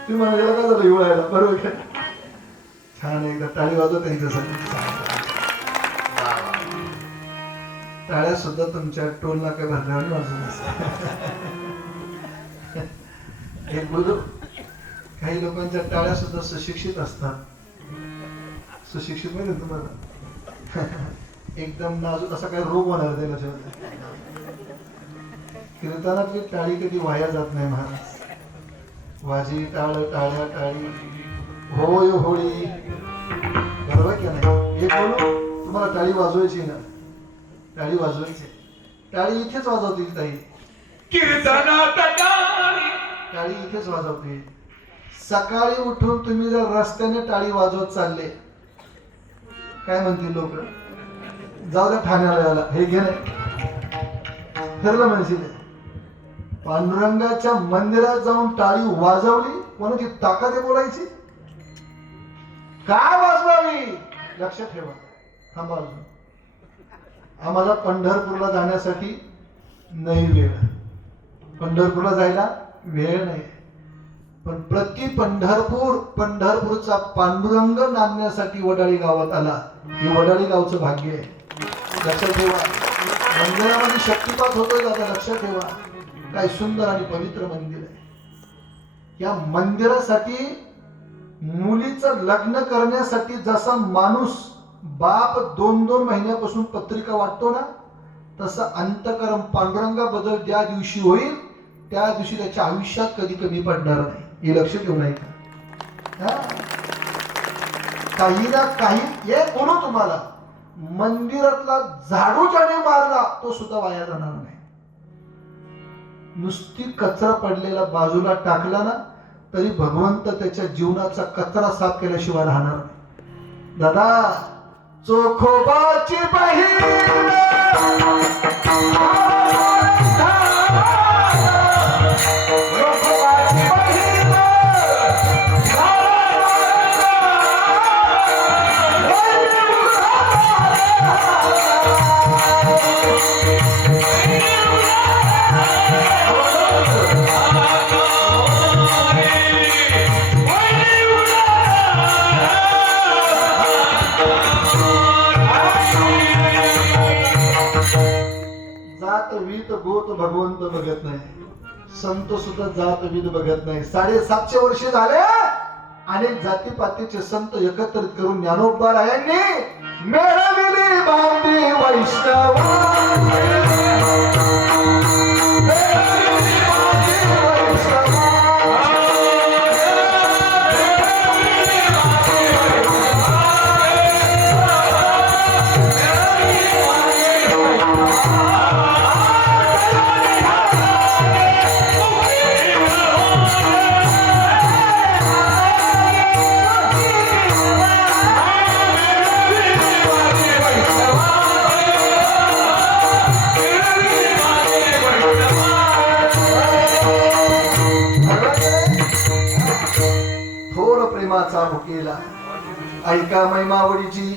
तुम्ही मला गेला का झालं एवढायला. बरोबर काय. छान. एकदा टाळी वाजव त्यांच्यासाठी. टाळ्या सुद्धा तुमच्या टोल नाका भरल्यावर वाजून एक बोलू. काही लोकांच्या टाळ्या सुद्धा सुशिक्षित असतात. सुशिक्षित माहिती तुम्हाला. एकदम नाजूक असा काही रोग होणार नाही लक्षात. कीर्तनातली टाळी कधी वाया जात नाही महाराज. वाजी टाळ टाळ्या टाळी होय होळी. बरोबर की नाही. एक बोलू तुम्हाला टाळी वाजवायची ना. टाळी वाजवायची. टाळी इथेच वाजवतील ताई. कीर्तनात टाळी इथेच वाजवते. सकाळी उठून तुम्ही जर रस्त्याने टाळी वाजवत चालले, काय म्हणतील लोक, जाऊ द्या ठाण्याला याला, हे घे नाही ठरलं म्हणशील. पांडुरंगाच्या मंदिरात जाऊन टाळी वाजवली, कोणाची ताकद आहे बोलायची. काय वाजवावी लक्षात ठेवा. थांबा अजून. आम्हाला पंढरपूरला जाण्यासाठी नाही वेळ. पंढरपूरला जायला वेळ नाही. पण प्रति पंढरपूरचा पांडुरंग नांदण्यासाठी वडाळी गावात आला. हे वडाळी गावचं भाग्य आहे. लक्षात ठेवा. मंदिरामध्ये शक्तिपात होतोय दादा. लक्षात ठेवा. काय सुंदर आणि पवित्र मंदिर आहे. या मंदिरासाठी मुलीचं लग्न करण्यासाठी जसा माणूस बाप 2-2 महिन्यापासून पत्रिका वाटतो ना, तसं अंतकरम पांडुरंगाबद्दल ज्या दिवशी होईल त्या दिवशी त्याच्या आयुष्यात कधी कमी पडणार नाही. हे लक्ष ठेवू नाही का? काही ना काही एक बोलू तुम्हाला, मंदिरातला झाडू ज्याने मारला तो सुद्धा वाया जाणार नाही. नुसती कचरा पडलेला बाजूला टाकला ना तरी भगवंत त्याच्या जीवनाचा कचरा साफ केल्याशिवाय राहणार नाही. दादा चोखोबाची बहीण जात वीत गोत भगवंत बघत नाही. संत सुद्धा जात वीत बघत नाही. 750 वर्ष झाले अनेक जातीपातीचे संत एकत्रित करून ज्ञानोबा रायांनी मिळविली बांधी वैष्णव. प्रेमाचा भुकेला ऐका मैमावडीची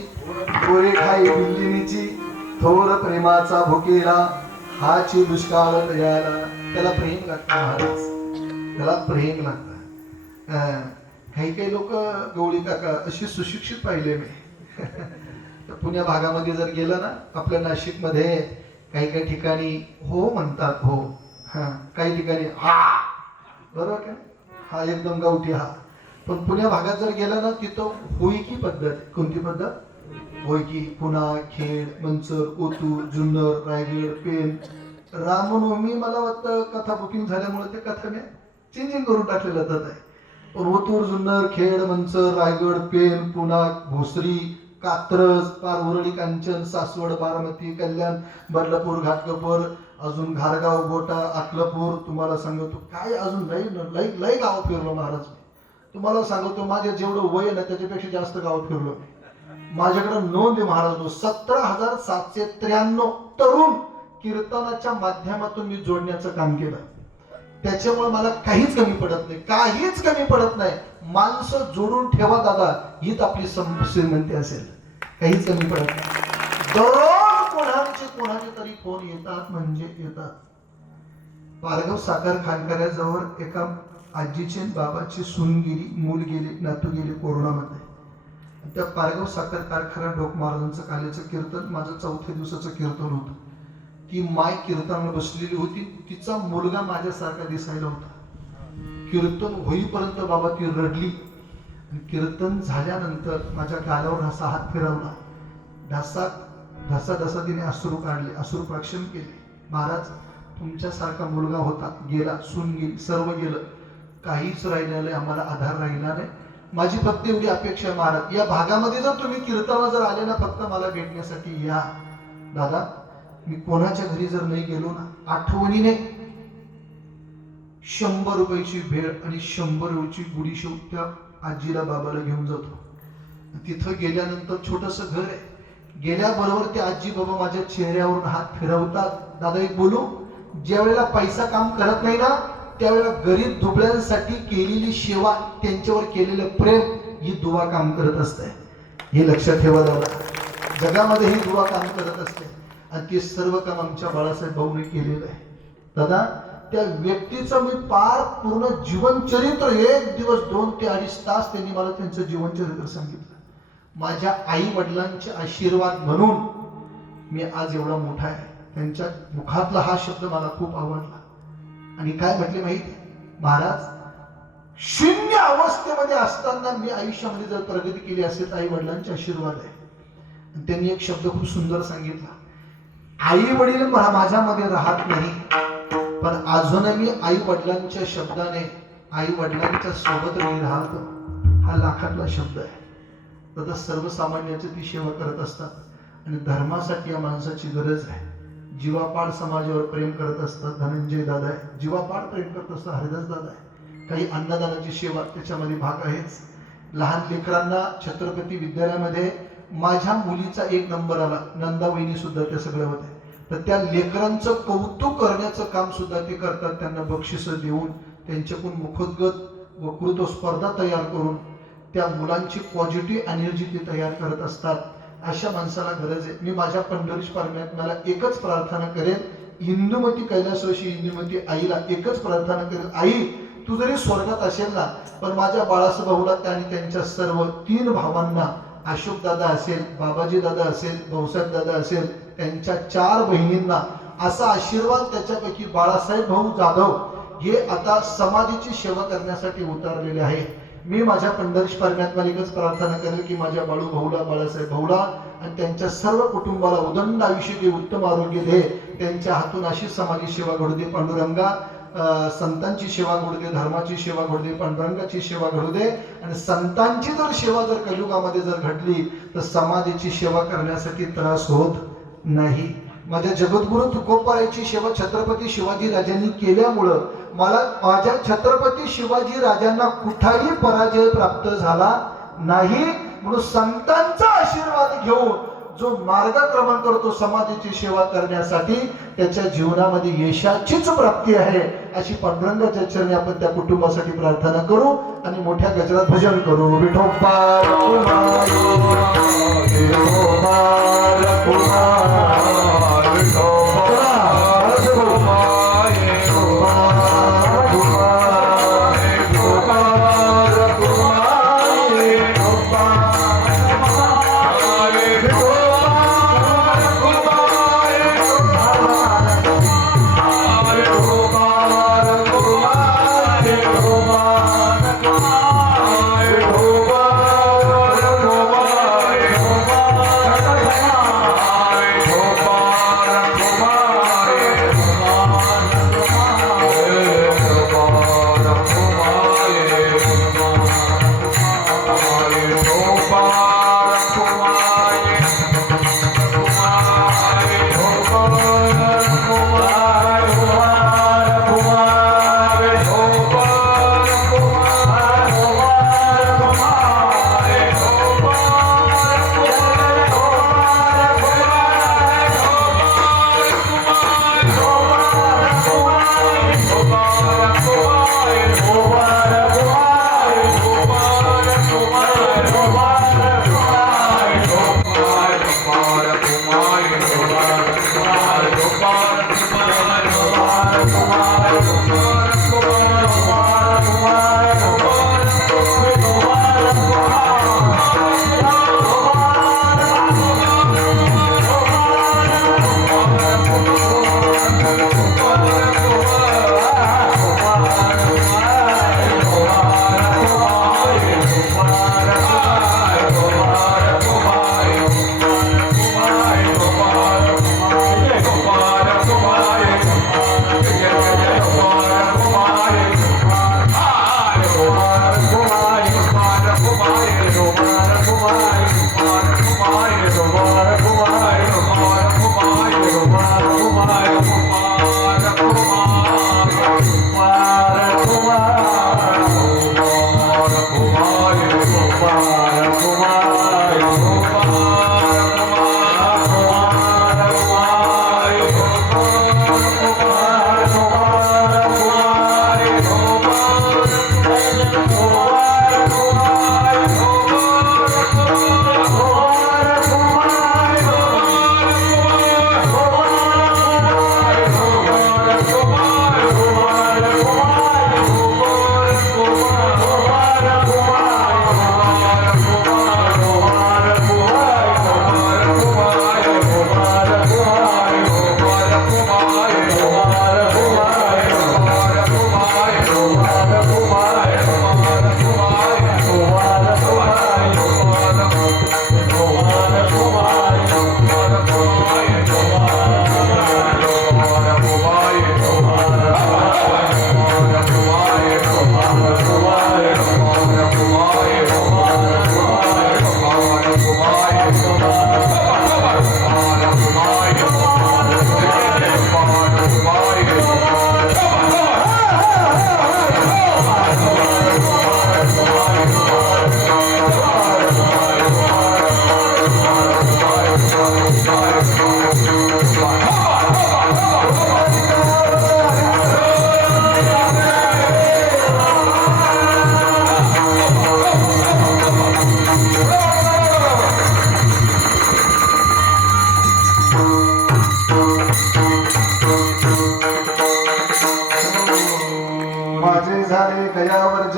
गोरे खाई बिल्लिनीची. थोर प्रेमाचा भुकेला हाची दुष्काळ दयाला. त्याला प्रेम लागतं महाराज. त्याला प्रेम लागतं. काही लोक गवळी काका अशी सुशिक्षित पाहिले मी. पुण्या भागामध्ये जर गेलं ना, आपल्या नाशिक मध्ये काही ठिकाणी हो म्हणतात. हो काही ठिकाणी हा. बरोबर का? हा एकदम गावठी हा. पण पुण्या भागात जर गेला ना तिथं होयकी पद्धत. कोणती पद्धत? होयकी. पुणा, खेड, मंचर, ओतूर, जुन्नर, रायगड, पेन. रामनवमी मला वाटतं कथा बुकिंग झाल्यामुळे ते कथा मी चेंजिंग करून टाकलेलं जात आहे. पण ओतूर, जुन्नर, खेड, मंचर, रायगड, पेन, पुणा, भोसरी, कात्रज, पार उरळी, कांचन, सासवड, बारामती, कल्याण, बदलापूर, घाटकोपर, अजून घारगाव, गोटा, अकलपूर. तुम्हाला सांगतो काय अजून लई लई गाव फिरलो महाराज. तुम्हाला सांगतो माझे जेवढं वय ना त्याच्यापेक्षा जास्त गाव फिरलो. माझ्याकडे नोंद आहे महाराज. 17,793 तरुण कीर्तनाच्या माध्यमातून मी जोडण्याचं काम केलं. त्याच्यामुळे मला काहीच कमी पडत नाही. काहीच कमी पडत नाही. माणसं जोडून ठेवा दादा, हीच आपली श्रीमंती असेल. काहीच कमी पडत नाही. दररोज कोणाचे तरी फोन येतात म्हणजे येतात. पारगाव साखर खानकऱ्याजवळ एका आजीची बाबाची सून गेली, मूल गेले, नातू गेले कोरोनामध्ये. त्या पारगाव साखर कारखाना डोक महाराजांचं काल्याचं कीर्तन माझं 4थ्या दिवसाचं कीर्तन होतं. ती माय कीर्तनाला बसलेली होती. तिचा मुलगा माझ्यासारखा दिसायला होता. कीर्तन होईपर्यंत बाबा ती रडली. कीर्तन झाल्यानंतर माझ्या गालावर असा हात फिरवला. ढसा तिने अश्रू काढले, अश्रू प्रक्षम केले. महाराज तुमच्यासारखा मुलगा होता, गेला, सून गेली, सर्व गेलं, काहीच राहिलेलं नाही, आम्हाला आधार राहिला नाही. माझी फक्त एवढी अपेक्षा आहे महाराज, या भागामध्ये जर तुम्ही कीर्तनाला जर आले ना, फक्त मला भेटण्यासाठी या. दादा मी कोणाच्या घरी जर नाही गेलो ना, आठवणीने 100 रुपयाची भेळ आणि 100 रुपयाची गुढी शेव त्या आजीला बाबाला घेऊन जातो. तिथं गेल्यानंतर छोटस घर आहे. गेल्याबरोबर ते आजी बाबा माझ्या चेहऱ्यावरून हात फिरवतात. दादा एक बोलू, ज्या वेळेला पैसा काम करत नाही ना, त्यावेळेला गरीब दुबळ्यांसाठी केलेली सेवा, त्यांच्यावर केलेलं प्रेम ही दुवा काम करत असते. हे लक्षात ठेवा दादा, जगामध्ये ही दुवा काम करत असते आणि ते सर्व काम आमच्या बाळासाहेब भाऊने केलेलं आहे. दादा त्या व्यक्तीचं मी पार पूर्ण जीवनचरित्र 1 दिवस 2 ते 2.5 तास त्यांनी मला त्यांचं जीवनचरित्र सांगितलं. माझ्या आई वडिलांचे आशीर्वाद म्हणून मी आज एवढा मोठा आहे. त्यांच्या मुखातला हा शब्द मला खूप आवडला. आणि काय म्हटले माहिती, महाराज शून्य अवस्थेमध्ये असताना मी आयुष्यामध्ये जर प्रगती केली असेल तर आई वडिलांचे आशीर्वाद आहे. आणि त्यांनी एक शब्द खूप सुंदर सांगितला, आई वडील माझ्यामध्ये राहत नाही, पण अजूनही मी आई वडिलांच्या शब्दाने आई वडिलांच्या सोबत मी राहतो. हा लाखातला शब्द आहे. तर सर्वसामान्याची ती सेवा करत असतात आणि धर्मासाठी या माणसाची गरज आहे. जीवापाड समाजावर प्रेम करत असतात धनंजय दादा आहे, जीवापाड प्रेम करत असतात हरिदास दादा आहे. काही अन्नदानाची सेवा त्याच्यामध्ये भाग आहेच. लहान लेकरांना छत्रपती विद्यालयामध्ये माझ्या मुलीचा 1 नंबर आला, नंदा वहिनी सुद्धा त्या सगळ्या होत्या. तर त्या लेकरांचं कौतुक करण्याचं काम सुद्धा ते करतात. त्यांना बक्षिसं देऊन त्यांच्याकडून मुखोद्गत वक्तृत्व स्पर्धा तयार करून त्या मुलांची पॉझिटिव्ह एनर्जी ते तयार करत असतात. अशा माणसाला गरज आहे. मी माझ्या पंढरीश परमात्म्याला एकच प्रार्थना करेन, इंदुमती कैलासवासी इंदुमती आईला एकच प्रार्थना करेन, आई तू जरी स्वर्गात असेल ना, पण माझ्या बाळासाहेब भाऊला आणि त्यांच्या सर्व 3 भावांना, अशोक दादा असेल, बाबाजी दादा असेल, भाऊसाहेब दादा असेल, त्यांच्या 4 बहिणींना असा आशीर्वाद त्याच्यापैकी बाळासाहेब भाऊ जाधव हे आता समाधीची सेवा करण्यासाठी उतरलेले आहे. मी माझ्या पंढरीश परमात्म्याला एकच प्रार्थना करेल की माझ्या बाळू भाऊला, बाळासाहेब भाऊला आणि त्यांच्या सर्व कुटुंबाला उदंड आयुष्य दे, उत्तम आरोग्य दे. त्यांच्या हातून अशी समाधी सेवा घडू दे पांडुरंगा. संतांची सेवा घडू दे, धर्माची सेवा घडू दे, पांडुरंगाची सेवा घडू दे. आणि संतांची जर सेवा जर कलियुगामध्ये जर घडली तर समाधीची सेवा करण्यासाठी त्रास होत नाही. माझ्या जगद्गुरु तुकोबारायांची सेवा छत्रपती शिवाजी राजांनी केल्यामुळं मला माझ्या छत्रपती शिवाजी राजांना कुठाही पराजय प्राप्त झाला नाही. म्हणून संतांचा आशीर्वाद घेऊन जो मार्गक्रमण करतो समाधीची सेवा करण्यासाठी त्याच्या जीवनामध्ये यशाचीच प्राप्ती आहे. अशी पांडुरंगाच्या चरणी आपण त्या कुटुंबासाठी प्रार्थना करू आणि मोठ्या गजरात भजन करू. विठोबा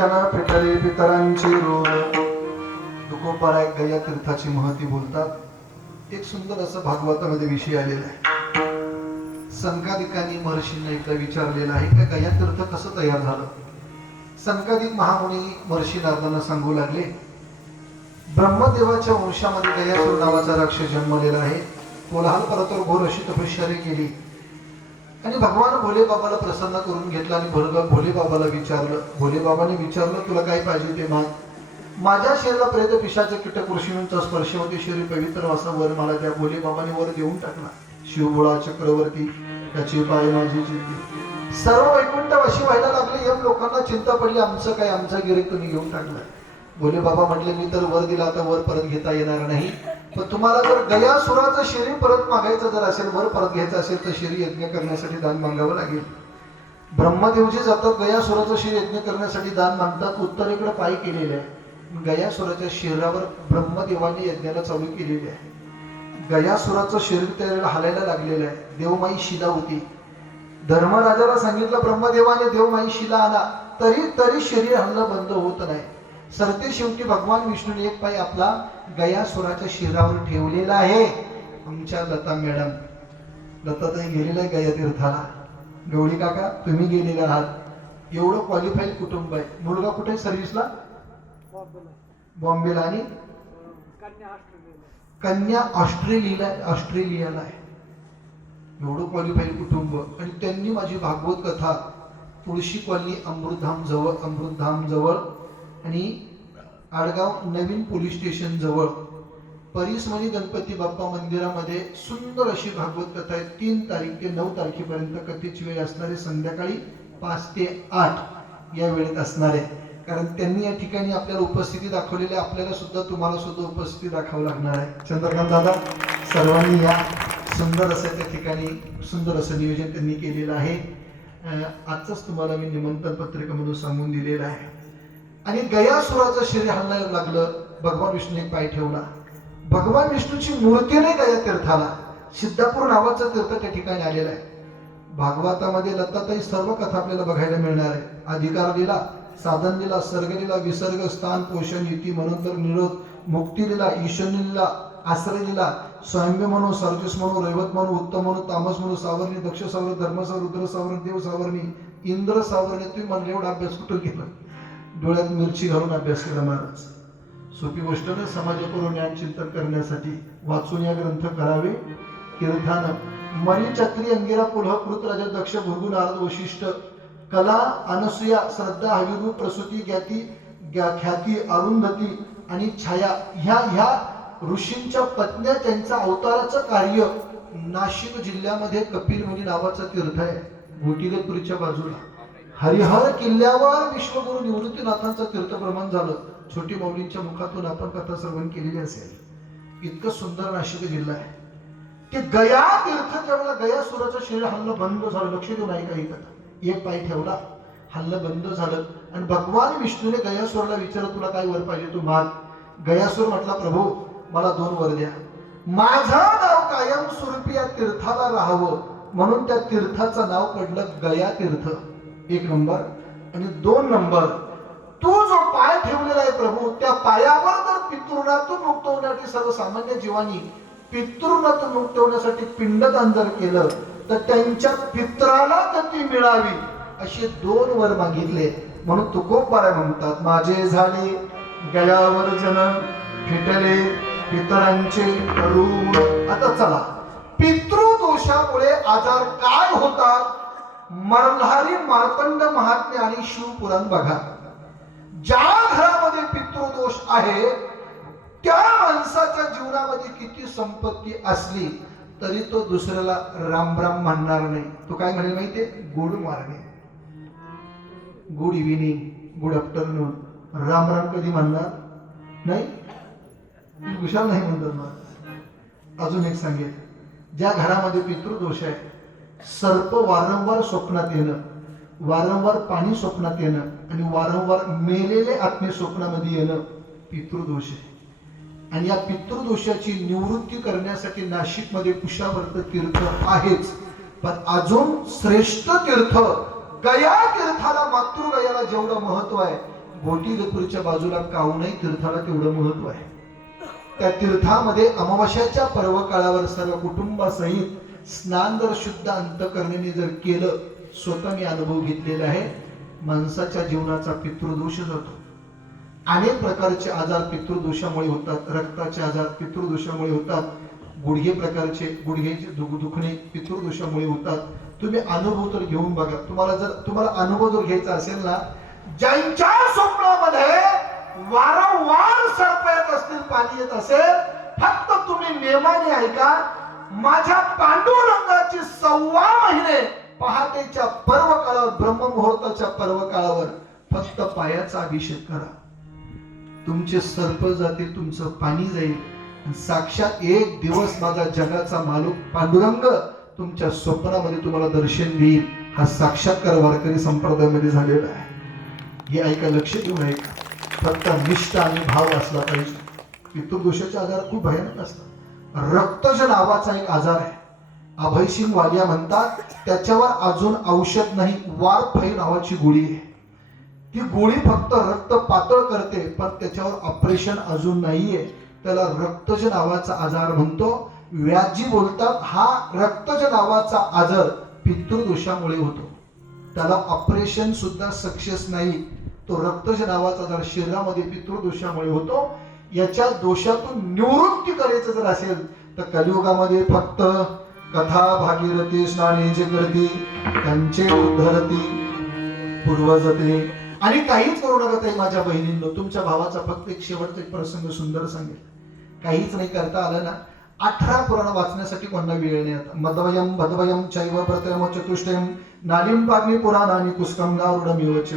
जन फिटले पितरांची रोग. तुकोबारा एक गया तीर्थाची महती बोलतात. एक सुंदर असं भागवतामध्ये विषय आलेला आहे. संकादिकांनी महर्षींना एकदा विचारलेलं आहे का गया तीर्थ कसं तयार झालं. संकादिक महामुनी महर्षी नारदांना सांगू लागले, ब्रह्मदेवाच्या वंशामध्ये गयासुर नावाचा राक्षस जन्मलेला आहे. कोलाहल पर्वतावर घोर अशी तपश्चर्या केली आणि भगवान भोले बाबाला प्रसन्न करून घेतला आणि भोले बाबाला विचारलं. भोले बाबाने विचारलं, तुला काय पाहिजे ते माग. माझ्या शरीराला प्रेत पिशाचे कीटक ऋषींचा स्पर्श होते, शरीर पवित्र असा वर मला त्या भोले बाबाने वर देऊन टाकला. शिवभोळा चक्रवर्ती त्याचे पाय माझी चिंती. सर्व वैकुंठवाशी व्हायला लागले. यम लोकांना चिंता पडली, आमचं काय, आमचा गिरीक तुम्ही घेऊन टाकला. भोले बाबा म्हटले, मी तर वर दिला, आता वर परत घेता येणार नाही. पण तुम्हाला जर गयासुराचं शरीर परत मागायचं जर असेल, वर परत घ्यायचं असेल तर शरीर यज्ञ करण्यासाठी दान मागावं लागेल. ब्रह्मदेवजी जातात गयासुराचं शरीर यज्ञ करण्यासाठी दान मागतात. उत्तरेकडे पाय केलेले आहे. गयासुराच्या शरीरावर ब्रह्मदेवाने यज्ञाला चालू केलेले आहे. गयासुराचं शरीर त्याला हालायला लागलेलं आहे. देवमाई शिला होती. धर्मराजाला सांगितलं ब्रह्मदेवाने देवमाई शिला आणा, तरी शरीर हलणं बंद होत नाही. सरते शेवटी भगवान विष्णूने एक पाय आपला गयासुराच्या शरीरावर ठेवलेला आहे. आमच्या लता मॅडम, लताताई गेलेल्या आहे गया तीर्थाला. गवळी काका तुम्ही गेलेले आहात. एवढं क्वालिफाईड कुटुंब आहे. मुलगा कुठे सर्व्हिसला? बॉम्बेला. आणि कन्या ऑस्ट्रेलियाला आहे. एवढं क्वालिफाईड कुटुंब. आणि त्यांनी माझी भागवत कथा तुळशी कॉलनी अमृतधाम जवळ आणि आडगाव नवीन पोलीस स्टेशन जवळ परिसमणी गणपती बाप्पा मंदिरामध्ये सुंदर अशी भागवत कथा आहे. 3 तारीख ते 9 तारखेपर्यंत कथेची वेळ असणार आहे. संध्याकाळी 5 ते 8 या वेळेत असणार आहे. कारण त्यांनी या ठिकाणी आपल्याला उपस्थिती दाखवलेली आहे. आपल्याला सुद्धा, तुम्हाला सुद्धा उपस्थिती दाखवावं लागणार आहे. चंद्रकांत दादा सर्वांनी या सुंदर असं त्या ठिकाणी सुंदर असं नियोजन त्यांनी केलेलं आहे. आजच तुम्हाला मी निमंत्रण पत्रिकेमधून सांगून दिलेलं आहे. आणि गयासुराचं शरीर हलवायला लागलं. भगवान विष्णूने पाय ठेवला. भगवान विष्णूची मूर्ती नाही गया तीर्थाला. सिद्धापूर नावाचं तीर्थ त्या ठिकाणी आलेलं आहे. भागवतामध्ये लताताई सर्व कथा आपल्याला बघायला मिळणार आहे. अधिकार दिला, साधन दिला, सर्ग दिला, विसर्ग, स्थान, पोषण, युती, मनोत्तर, निरोध, मुक्ती दिला, ईशान्य दिला, आश्रय दिला, स्वयंभू म्हणून, सर्जस म्हणून, रैवत म्हणून, उत्तम म्हणून, तामस म्हणून, सावरणी, दक्ष सावरणी, धर्म सावरणी, रुद्र सावरणी, देव सावरणी, इंद्र सावरणी. तुम्ही म्हणले एवढा अभ्यास कुठं केला? डोळ्यात मिरची घालून अभ्यास केला महाराज. सोपी गोष्ट नाही. समाजापूर्व ज्ञान चिंतन करण्यासाठी वाचून या ग्रंथ करावे. कीर्तान मरी चक्री अंगिरा पुलह कृत राजा दक्ष भृगु नारद वशिष्ठ कला अनसूया श्रद्धा हविरू प्रसूती ख्याती अरुंधती आणि छाया ह्या ऋषींच्या पत्न्या त्यांचं अवताराचं कार्य नाशिक जिल्ह्यामध्ये कपिलमुनी नावाचं तीर्थ आहे. घोटीगतपुरीच्या बाजूला हरिहर किल्ल्यावर विश्वगुरु निवृत्तीनाथांचं तीर्थप्रमाण झालं. छोटी माऊलींच्या मुखातून आपण कथा श्रवण केलेली असेल. इतकं सुंदर नाशिक जिल्हा आहे. ते गया तीर्थ त्यावेळेला गयासुराचं शरीर हल्लं बंद झालं. लक्ष देऊन ऐका ही कथा. एक पाय ठेवला, हल्लं बंद झालं आणि भगवान विष्णूने गयासुराला विचारलं, तुला काय वर पाहिजे तू माग. गयासुर म्हटला, प्रभू मला 2 वर द्या. माझं नाव कायम स्वरूपी या तीर्थाला राहावं म्हणून त्या तीर्थाचं नाव पडलं गया तीर्थ. 1 नंबर. आणि 2 नंबर, तू जो पाय ठेवलेला आहे प्रभू, त्या पायावर जर पितृणातून मुक्त होण्यासाठी सर्वसामान्य जीवांनी पितृणातून मुक्त होण्यासाठी पिंडदान जर केलं तर त्यांच्या पित्राला गती मिळावी असे 2 वर मागितले. म्हणून तुकोबारा म्हणतात, माझे झाले गयावर जन फिटले पितरांचे ऋण. आता चला, पितृदोषामुळे आजार काय होतात? मल्हारी मार्तंड महात्म्य आणि शिवपुराण बघा. ज्या घरामध्ये पितृदोष आहे त्या माणसाच्या जीवनामध्ये किती संपत्ती असली तरी तो दुसऱ्याला राम राम म्हणणार नाही. तो काय म्हणेल माहितीये? Good morning, good evening, good afternoon. Ram Ram कधी म्हणणार नाही. कुशाल नाही म्हणतात. अजून एक सांगेल, ज्या घरामध्ये पितृदोष आहे, सर्प वारंवार स्वप्नात येणं, वारंवार पाणी स्वप्नात येणं आणि वारंवार मेलेले आत्मे स्वप्नामध्ये येणं पितृदोष आहे. आणि या पितृदोषाची निवृत्ती करण्यासाठी नाशिकमध्ये कुशावर्त तीर्थ आहेच. पण अजून श्रेष्ठ तीर्थ गया तीर्थाला, मातृगयाला जेवढं महत्व आहे, बोटीगतपुरीच्या बाजूला कावनाई तीर्थाला तेवढं महत्व आहे. त्या तीर्थामध्ये अमावास्याच्या पर्व काळावर सर्व कुटुंबासहित स्नान जर शुद्ध अंतकरणेने जर केलं, स्वतः मी अनुभव घेतलेला आहे, माणसाच्या जीवनाचा पितृदोष जातो. अनेक प्रकारचे आजार पितृदोषामुळे होतात. रक्ताचे आजार पितृदोषामुळे होतात. गुडघ्याचे दुखणे पितृदोषामुळे होतात. तुम्ही अनुभव तर घेऊन बघा. तुम्हाला अनुभव जर घ्यायचा असेल ना, ज्यांच्या स्वप्नामध्ये वारंवार सर्प येत असतील, पाणी येत असेल, फक्त तुम्ही नेमाने ऐका. माझ्या पांडुरंगाची 6 महिने पहाटेच्या पर्व काळावर, ब्रह्ममुहूर्ताच्या पर्व काळावर फक्त पायाचा अभिषेक करा. तुमचे सर्प जातील, तुमचं पाणी जाईल. साक्षात एक दिवस माझा जगाचा मालक पांडुरंग तुमच्या स्वप्नामध्ये तुम्हाला दर्शन देईल. हा साक्षात्कार वारकरी संप्रदायामध्ये झालेला आहे. हे ऐका, लक्ष देऊन ऐका. फक्त निष्ठा आणि भाव असला पाहिजे. पितृदोषाचे आजार खूप भयानक असतात. रक्तज नावाचा एक आजार आहे. अभयसिंग वालिया म्हणतात त्याच्यावर अजून औषध नाही. वारफाई नावाची गोळी आहे. ती गोळी फक्त रक्त पातळ करते, पण त्याच्यावर ऑपरेशन अजून नाहीये. त्याला रक्तज नावाचा आजार म्हणतो. व्याजी बोलतात हा रक्तज नावाचा आजार पितृदोषामुळे होतो. त्याला ऑपरेशन सुद्धा सक्सेस नाही. तो रक्तज नावाचा आजार शरीरामध्ये पितृदोषामुळे होतो. याच्या दोषातून निवृत्ती करायचं जर असेल तर कलियुगामध्ये फक्त कथा भागीरथी स्नाने जे करती त्यांचे उद्धरती पूर्वजते. आणि काहीच करू नका ताई माझ्या बहिणींनो. तुमच्या भावाचा फक्त एक शेवटचा एक प्रसंग सुंदर सांगेल. काहीच नाही करता आलं ना, 18 पुराण वाचण्यासाठी कोणाला वेळ नाही. आता मदवयम भदवयम चैव प्रथम चतुष्टयम नालिम पाग्नि पुराणानि कुस्कम गारुडमिवच.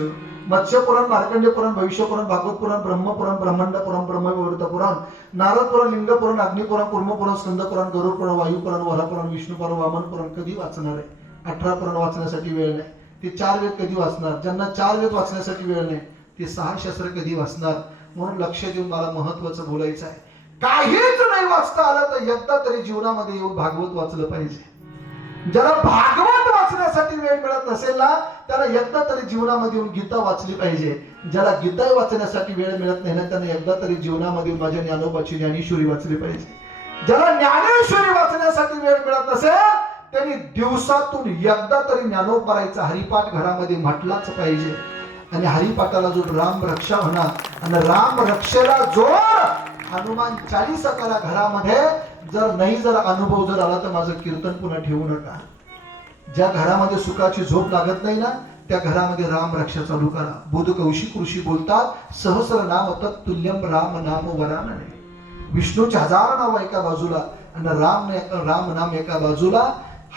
मत्स्य पुराण, मार्कंडेय पुराण, भविष्य पुराण, भागवत पुराण, ब्रह्मपुराण, ब्रह्मांड पुराण, ब्रह्मविवर्त पुराण, नारद पुराण, लिंग पुराण, अग्नि पुराण, कुर्म पुराण, स्कंद पुराण, गरुड पुराण, वायू पुराण, वरा पुराण, विष्णू पुराण, वामन पुराण कधी वाचणार आहे? 18 पुराण वाचण्यासाठी वेळ नाही. ते 4 वेद कधी वाचणार? ज्यांना 4 वेद वाचण्यासाठी वेळ नाही ते 6 शस्त्र कधी वाचणार? म्हणून लक्ष देऊन मला महत्वाचं बोलायचं आहे. काहीच नाही वाचता आलं तर एकदा तरी जीवनामध्ये येऊन भागवत वाचलं पाहिजे. ज्याला भागवत वाचण्यासाठी वेळ मिळत नसेल ना, त्याला एकदा तरी जीवनामध्ये येऊन गीता वाचली पाहिजे. ज्याला गीता वाचण्यासाठी वेळ मिळत नाही ना, त्याने एकदा तरी जीवनामध्ये माझ्या ज्ञानोबाची ज्ञानेश्वरी वाचली पाहिजे. ज्याला ज्ञानेश्वरी वाचण्यासाठी वेळ मिळत नसेल त्यांनी दिवसातून एकदा तरी ज्ञानोबारायचा हरिपाठ घरामध्ये म्हटलाच पाहिजे. आणि हरिपाठाला जो राम रक्षा म्हणा आणि राम रक्षेला जोड हनुमान 40 करा घरामध्ये. जर अनुभव जर आला तर माझं कीर्तन पुन्हा ठेवू नका. ज्या घरामध्ये सुखाची झोप लागत नाही ना, त्या घरामध्ये राम रक्षा चालू करा. बुध कौशिक ऋषी बोलतात सहस्र नाम तत्तुल्यम राम नाम वरानने. विष्णूचे 1000 नाव एका बाजूला आणि राम नाम एका बाजूला.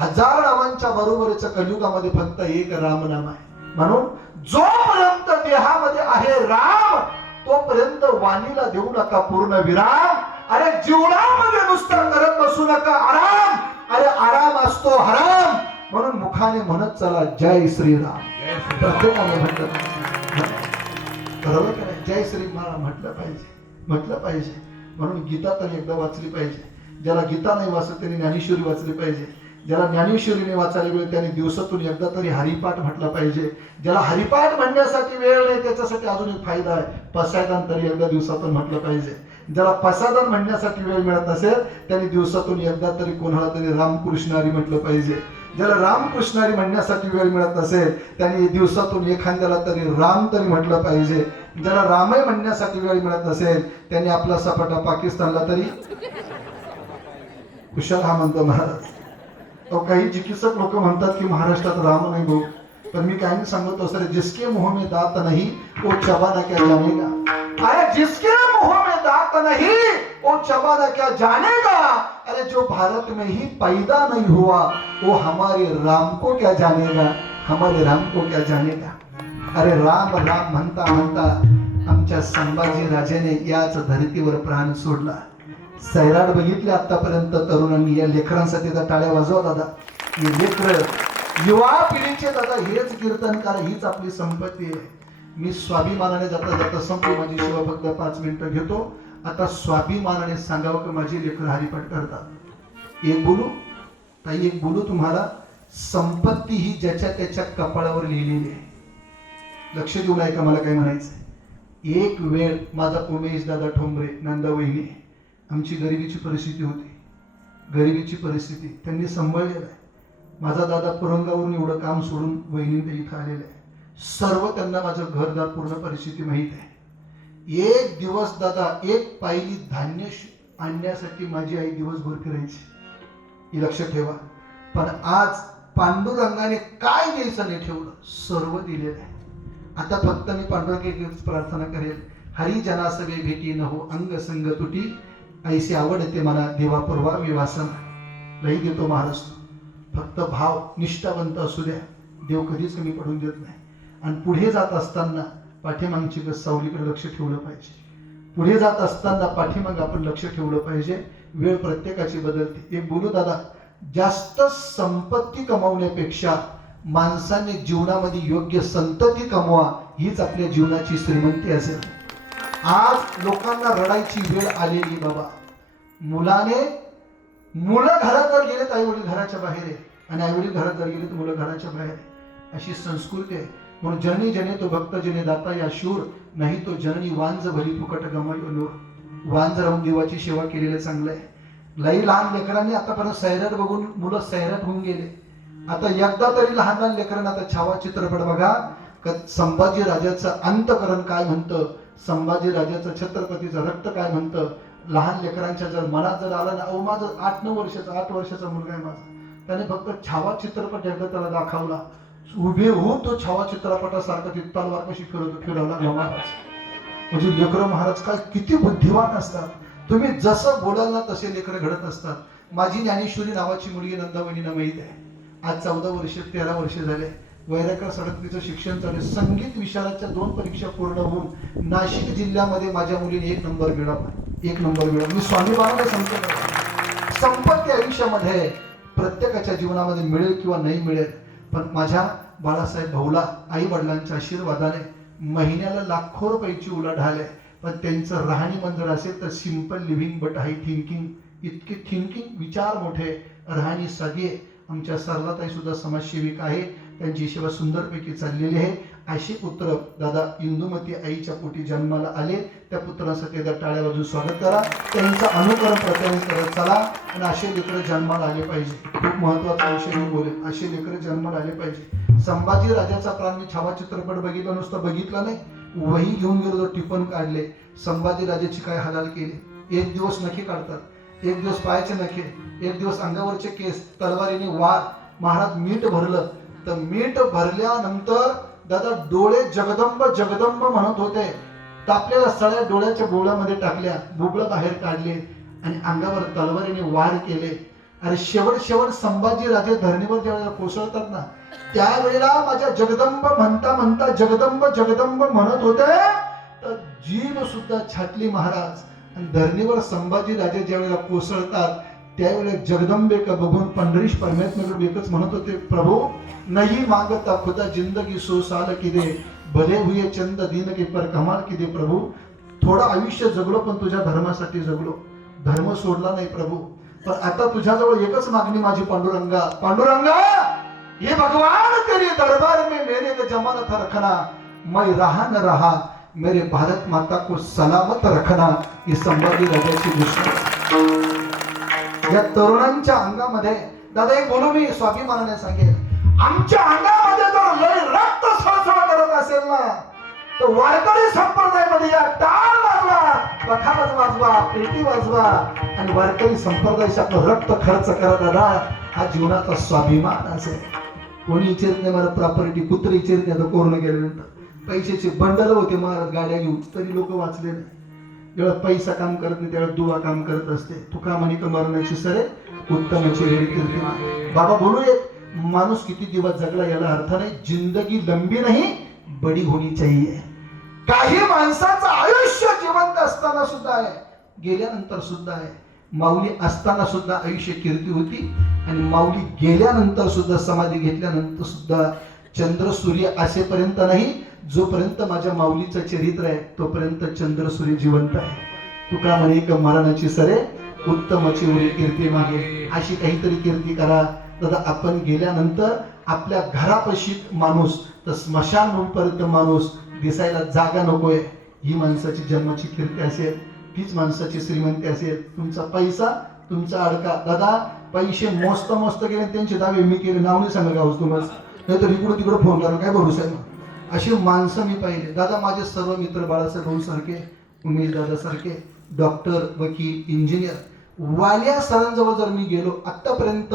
1000 नावांच्या बरोबरच कलियुगामध्ये फक्त एक राम नाम आहे. म्हणून जोपर्यंत देहामध्ये आहे राम तोपर्यंत वाणीला देऊ नका पूर्ण विराम. अरे जीवनामध्ये नुसतं करत बसू नका आराम. अरे आराम असतो हराम. म्हणून मुखाने म्हणत चला जय श्रीराम. प्रत्येकाने म्हटलं बरोबर का नाही? जय श्री म्हटलं पाहिजे. म्हणून गीता तर एकदा वाचली पाहिजे. ज्याला गीता नाही वाचत त्यांनी ज्ञानेश्वरी वाचली पाहिजे. ज्याला ज्ञानेश्वरीने वाचायला वेळ त्याने दिवसातून एकदा तरी हरिपाठ म्हटला पाहिजे. ज्याला हरिपाठ म्हणण्यासाठी वेळ नाही त्याच्यासाठी अजून एक फायदा आहे, पसायदान तरी एकदा दिवसातून म्हटलं पाहिजे. ज्याला पसायदान म्हणण्यासाठी वेळ मिळत नसेल त्याने दिवसातून एकदा तरी कोणाला तरी रामकृष्णारी म्हटलं पाहिजे. ज्याला रामकृष्णारी म्हणण्यासाठी वेळ मिळत नसेल त्याने दिवसातून एखाद्याला तरी राम तरी म्हटलं पाहिजे. ज्याला रामय म्हणण्यासाठी वेळ मिळत नसेल त्याने आपला सपाटा पाकिस्तानला तरी कुशल हा म्हणतो महाराज. तो काही चिकित्सक लोक म्हणतात की महाराष्ट्रात राम नाही भाऊ, पण मी काही सांगतो सर, जिसके मुंह में दांत नहीं वो चबाना क्या जानेगा. अरे जिसके मुंह में दांत नहीं वो चबाना क्या जानेगा. अरे जो भारत में ही पैदा नहीं हुआ वो हमारे राम को क्या जानेगा. हमारे राम को क्या जानेगा. अरे राम राम म्हणता म्हणता आमच्या संभाजी राजाने याच धरतीवर प्राण सोडला. सैराट बघितले आतापर्यंत तरुणांनी. या लेकरांसाठी तर टाळ्या वाजवा दादा. हे लेकर युवा पिढीचे दादा हेच कीर्तनकार, हीच आपली संपत्ती आहे. मी स्वाभिमानाने जाता जाता संपली माझी सेवा, फक्त 5 मिनिटं घेतो. आता स्वाभिमानाने सांगावं की माझी लेकर हरिपाठ करतात. एक बोलू तुम्हाला. संपत्ती ही ज्याच्या त्याच्या कपाळावर लिहिलेली आहे. लक्ष देऊ नये का मला काय म्हणायचंय. एक वेळ माझा उमेश दादा ठोंबरे, नंदा वहिनी, आमची गरिबीची परिस्थिती होती, गरिबीची परिस्थिती त्यांनी सांभाळलेलं आहे. माझा दादा पुरंगावरून एवढं काम सोडून वहिनी इथं आलेलं आहे. सर्व त्यांना माझं घरदार पूर्ण परिस्थिती माहीत आहे. एक दिवस दादा एक पायली धान्य आणण्यासाठी माझी आई दिवसभर फिरायची, हे लक्षात ठेवा. पण आज पांडुरंगाने काय द्यायचं नाही ठेवलं, सर्व दिलेलं आहे. आता फक्त मी पांडुरंगाची प्रार्थना करेल, हरी जनासवे भेटी न हो अंग संग तुटी, ऐशी आवडते मला देवा पूर्वा विवासन. लई देतो महाराज, फक्त भाव निष्ठावंत असू द्या, देव कधीच कमी पडून देत नाही. आणि पुढे जात असताना पाठीमागची सावलीकडे लक्ष ठेवलं पाहिजे. पुढे जात असताना पाठीमाग आपण लक्ष ठेवलं पाहिजे. वेळ प्रत्येकाची बदलते. एक बोलू दादा, जास्त संपत्ती कमावण्यापेक्षा माणसाने जीवनामध्ये योग्य संतती कमवा, हीच आपल्या जीवनाची श्रीमंती असेल. आज लोकांना रडायची वेळ आलेली बाबा. मुलं घरात जर गेलेत आई वडील घराच्या बाहेर आहे, आणि आई वडील घरात जर गेले तर मुलं घराच्या बाहेर आहे, अशी संस्कृती आहे. म्हणून जननी जने तो भक्त जने दाता या शूर, नाही तो जननी वांज भली फुकट गमायो नूर. वांज राहून देवाची सेवा केलेलं चांगलं आहे. लई लहान लेकरांनी आतापर्यंत सैराट बघून मुलं सैराट होऊन गेले. आता एकदा तरी लहान लहान लेकरांना आता छावा चित्रपट बघा, संभाजी राजाचं अंतकरण काय म्हणतं, संभाजी राजाचं छत्रपतीचं रक्त काय म्हणतं. लहान लेकरांच्या जर मनात जर आलं ना, अहो माझं 8 वर्षाचा मुलगा आहे माझा, त्याने फक्त छावा चित्रपट एकदा त्याला दाखवला, उभे हो तो छावा चित्रपटासारखा ती तलवार कशी फिरवला महाराज. म्हणजे लेकरं महाराज काय किती बुद्धिवान असतात. तुम्ही जसं बोलाल ना तसे लेकरं घडत असतात. माझी ज्ञानेश्वरी नावाची मुलगी नंदावहिनीला माहीत आहे. आज 14 वर्ष 13 वर्ष झाले. वैराकर सडकतीचं शिक्षण चालू. संगीत विशारदच्या 2 परीक्षा पूर्ण होऊन नाशिक जिल्ह्यामध्ये माझ्या मुलीने 1 नंबर मिळवला. 1 नंबर मिळवला. मी स्वामीमानाला सांगतो, संपत्ती आयुष्यामध्ये प्रत्येकाच्या जीवनामध्ये मिळेल किंवा नाही मिळेल, पण माझ्या बाळासाहेब भाऊला आई वडिलांच्या आशीर्वादाने महिन्याला लाखो रुपयाची उलाढाल आहे. पण त्यांचं राहणीमान जर असेल तर simple living but high thinking. इतके थिंकिंग, विचार मोठे, राहणी साधी आहे. आमच्या सरलाताई सुद्धा समाजसेविका आहे, त्यांची सेवा सुंदरपैकी चाललेली आहे. असे पुत्र दादा इंदुमती आईच्या पोटी जन्माला आले. त्या पुत्रासाठी एकदा टाळ्या वाजून स्वागत करा. त्यांचं अनुकरण प्रत्याने करत चला. आणि असे लेकरं जन्माला आले पाहिजे. खूप महत्वाचा विषय मी बोलेल, असे लेकरं जन्माला आले पाहिजे. संभाजी राजाचा प्राण मी छावा चित्रपट बघितला, नुसतं बघितला नाही, वही घेऊन गेलो, टिपण काढले. संभाजी राजाची काय हालाल केले. 1 दिवस नखे काढतात, 1 दिवस पायाचे नखे, 1 दिवस अंगावरचे केस, तलवारीने वार. महाराज मीठ भरलं, तर मीठ भरल्यानंतर दादा डोळे जगदंब जगदंब म्हणत होते. तापलेल्या सळ्या डोळ्याच्या बोळ्यामध्ये टाकल्या, बुबळं बाहेर काढले आणि अंगावर तलवारीने वार केले. अरे शेवट संभाजी राजे धरणीवर ज्यावेळेला कोसळतात ना, त्यावेळेला माझ्या जगदंब म्हणता म्हणता जगदंब जगदंब म्हणत होते, तर जीभ सुद्धा छाटली महाराज. आणि धरणीवर संभाजी राजे ज्यावेळेला कोसळतात त्यावेळेला जगदंबे का बघून पंढरीश परमात्म्याकडे एकच म्हणत होते, प्रभू नहीं मागता खुदा जिंदगी 100 साल की दे, भले हुए चंद दिन के पर कमाल की दे. प्रभू थोडं आयुष्य जगलो, पण तुझ्या धर्मासाठी जगलो, धर्म सोडला नाही प्रभू. पण आता तुझ्याजवळ एकच मागणी माझी, पांडुरंगा पांडुरंगा, ये भगवान तेरे दरबार में मेरे को जमानत रखना, मैं रहा न रहा मेरे भारत माता को सलामत रखना. ही संभाजी राजाची घोषणा. या तरुणांच्या अंगामध्ये दादा एक बोलू मी स्वाभिमानाने सांगेल, आमच्या अंगामध्ये जर लय रक्त सळसळ करत असेल ना, तर वारकरी संप्रदायामध्ये या टाळ वाजवा, पखावज वाजवा, पेटी वाजवा आणि वारकरी संप्रदायाशी आपलं रक्त खर्च करा दादा. हा जीवनाचा स्वाभिमान असेल. कोणी विचारत नाही मला प्रॉपर्टी, कुत्र विचारत नाही. कोरोना गेल्यानंतर पैशाचे बंडल होते महाराज गाड्या घेऊन, तरी लोक वाचले नाही. जेव्हा पैसा काम करत नाही त्यावेळेला दुवा काम करत असते. तुका म्हणे का मरणाची सरे उत्तमाची वेळी कीर्ती. बाबा बोलू एक माणूस किती दिवस जगला याला अर्थ नाही. जिंदगी लंबी नाही बडी होनी चाहिए. काही माणसाचं आयुष्य जिवंत असताना सुद्धा आहे, गेल्यानंतर सुद्धा आहे. माऊली असताना सुद्धा आयुष्य कीर्ती होती, आणि माऊली गेल्यानंतर सुद्धा समाधी घेतल्यानंतर सुद्धा चंद्र सूर्य असेपर्यंत नाही, जोपर्यंत माझ्या माऊलीचं चरित्र आहे तोपर्यंत चंद्र सूर्य जिवंत आहे. तुका म्हणे का मरणाची सरे उत्तमाची उरी कीर्ती मागे. अशी काहीतरी कीर्ती करा दादा. आपण गेल्यानंतर आपल्या घरापाशी माणूस तर स्मशान पर्यंत माणूस दिसायला जागा नकोय. ही माणसाची जन्माची कीर्ती असेल, तीच माणसाची श्रीमंती असेल. तुमचा पैसा, तुमचा अडका. दादा पैसे मस्त गेले, त्यांचे दावे मी केले, नाव नाही सांगा गावच तुम्हाला, नाही तर इकडं तिकडं फोन करा, काय भरोसा आहे. अशी माणसं मी पाहिले. दादा माझे सर्व मित्र बाळासाहेब भाऊ सारखे, उमेश दादा सारखे, डॉक्टर, वकील, इंजिनियर. वालिया सरांजवळ जर मी गेलो, आतापर्यंत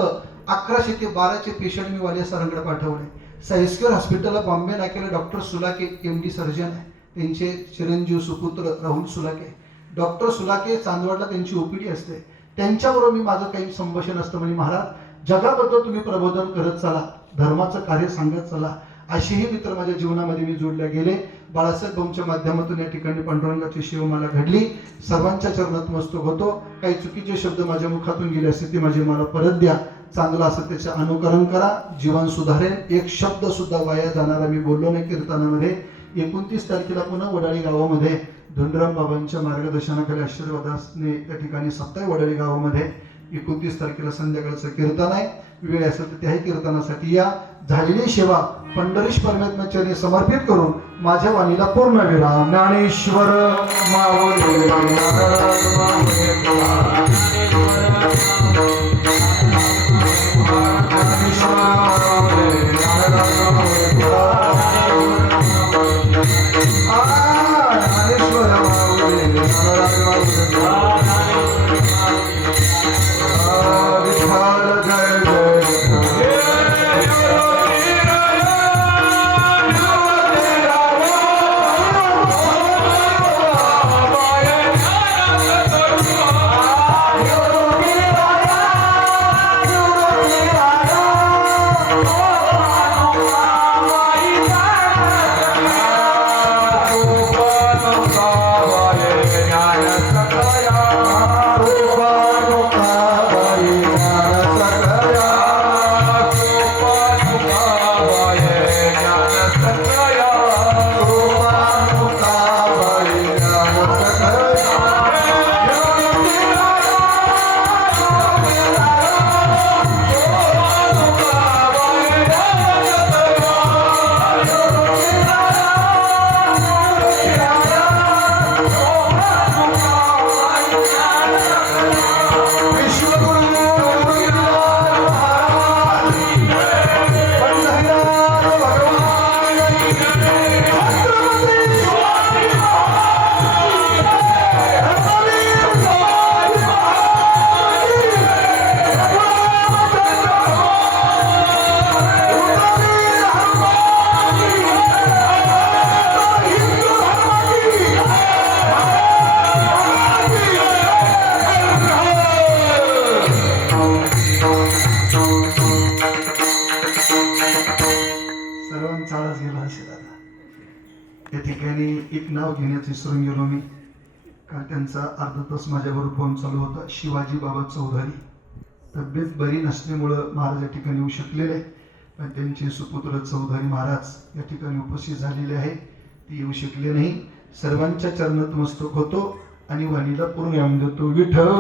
1100 ते 1200 पेशंट मी वालिया सरांकडे पाठवले. सायस्क्युअर हॉस्पिटलला बॉम्बे नाक्याला डॉक्टर सुलाके MD सर्जन आहे, त्यांचे चिरंजीव सुपुत्र राहुल सुलाके. डॉक्टर सुलाके चांदवडला त्यांची OPD असते, त्यांच्याबरोबर मी माझं काही संभाषण असतं. म्हणजे महाराज जगाबद्दल तुम्ही प्रबोधन करत चला, धर्माचं कार्य सांगत चला. असेही मित्र माझ्या जीवनामध्ये मी जोडले गेले. बाळासाहेब भाऊंच्या माध्यमातून या ठिकाणी पांडुरंगाची सेवा मला घडली. सर्वांच्या चरणात मस्तक होतो. काही चुकीचे शब्द माझ्या मुखातून गेले असते ते माझे मला परत द्या. चांगलं असं त्याचे अनुकरण करा, जीवन सुधारेल. एक शब्द सुद्धा वाया जाणारा मी बोललो नाही कीर्तनामध्ये. 29 तारखेला पुन्हा वडाळी गावामध्ये धुंडराम बाबांच्या मार्गदर्शनाखाली आशीर्वादाने त्या ठिकाणी सप्ताह वडाळी गावामध्ये 29 तारखेला संध्याकाळचं कीर्तन आहे. वेळ असेल तर त्याही कीर्तनासाठी या. झालेली सेवा पंढरीश परमात्म्याच्या समर्पित करून माझ्या वाणीला पूर्ण विराम. ज्ञानेश्वर माऊली त्या ठिकाणी एक नाव घेण्याचं विसरून गेलो मी, कारण त्यांचा अर्धा तास माझ्याबरोबर फोन चालू होता. शिवाजी बाबा चौधरी. तब्येत बरी नसल्यामुळं महाराज या ठिकाणी येऊ शकलेले, पण त्यांचे सुपुत्र चौधरी महाराज या ठिकाणी उपस्थित झालेले आहे, ते येऊ शकले नाही. सर्वांच्या चरणात मस्तक होतो आणि वाणीला पूर्ण देतो. विठ्ठल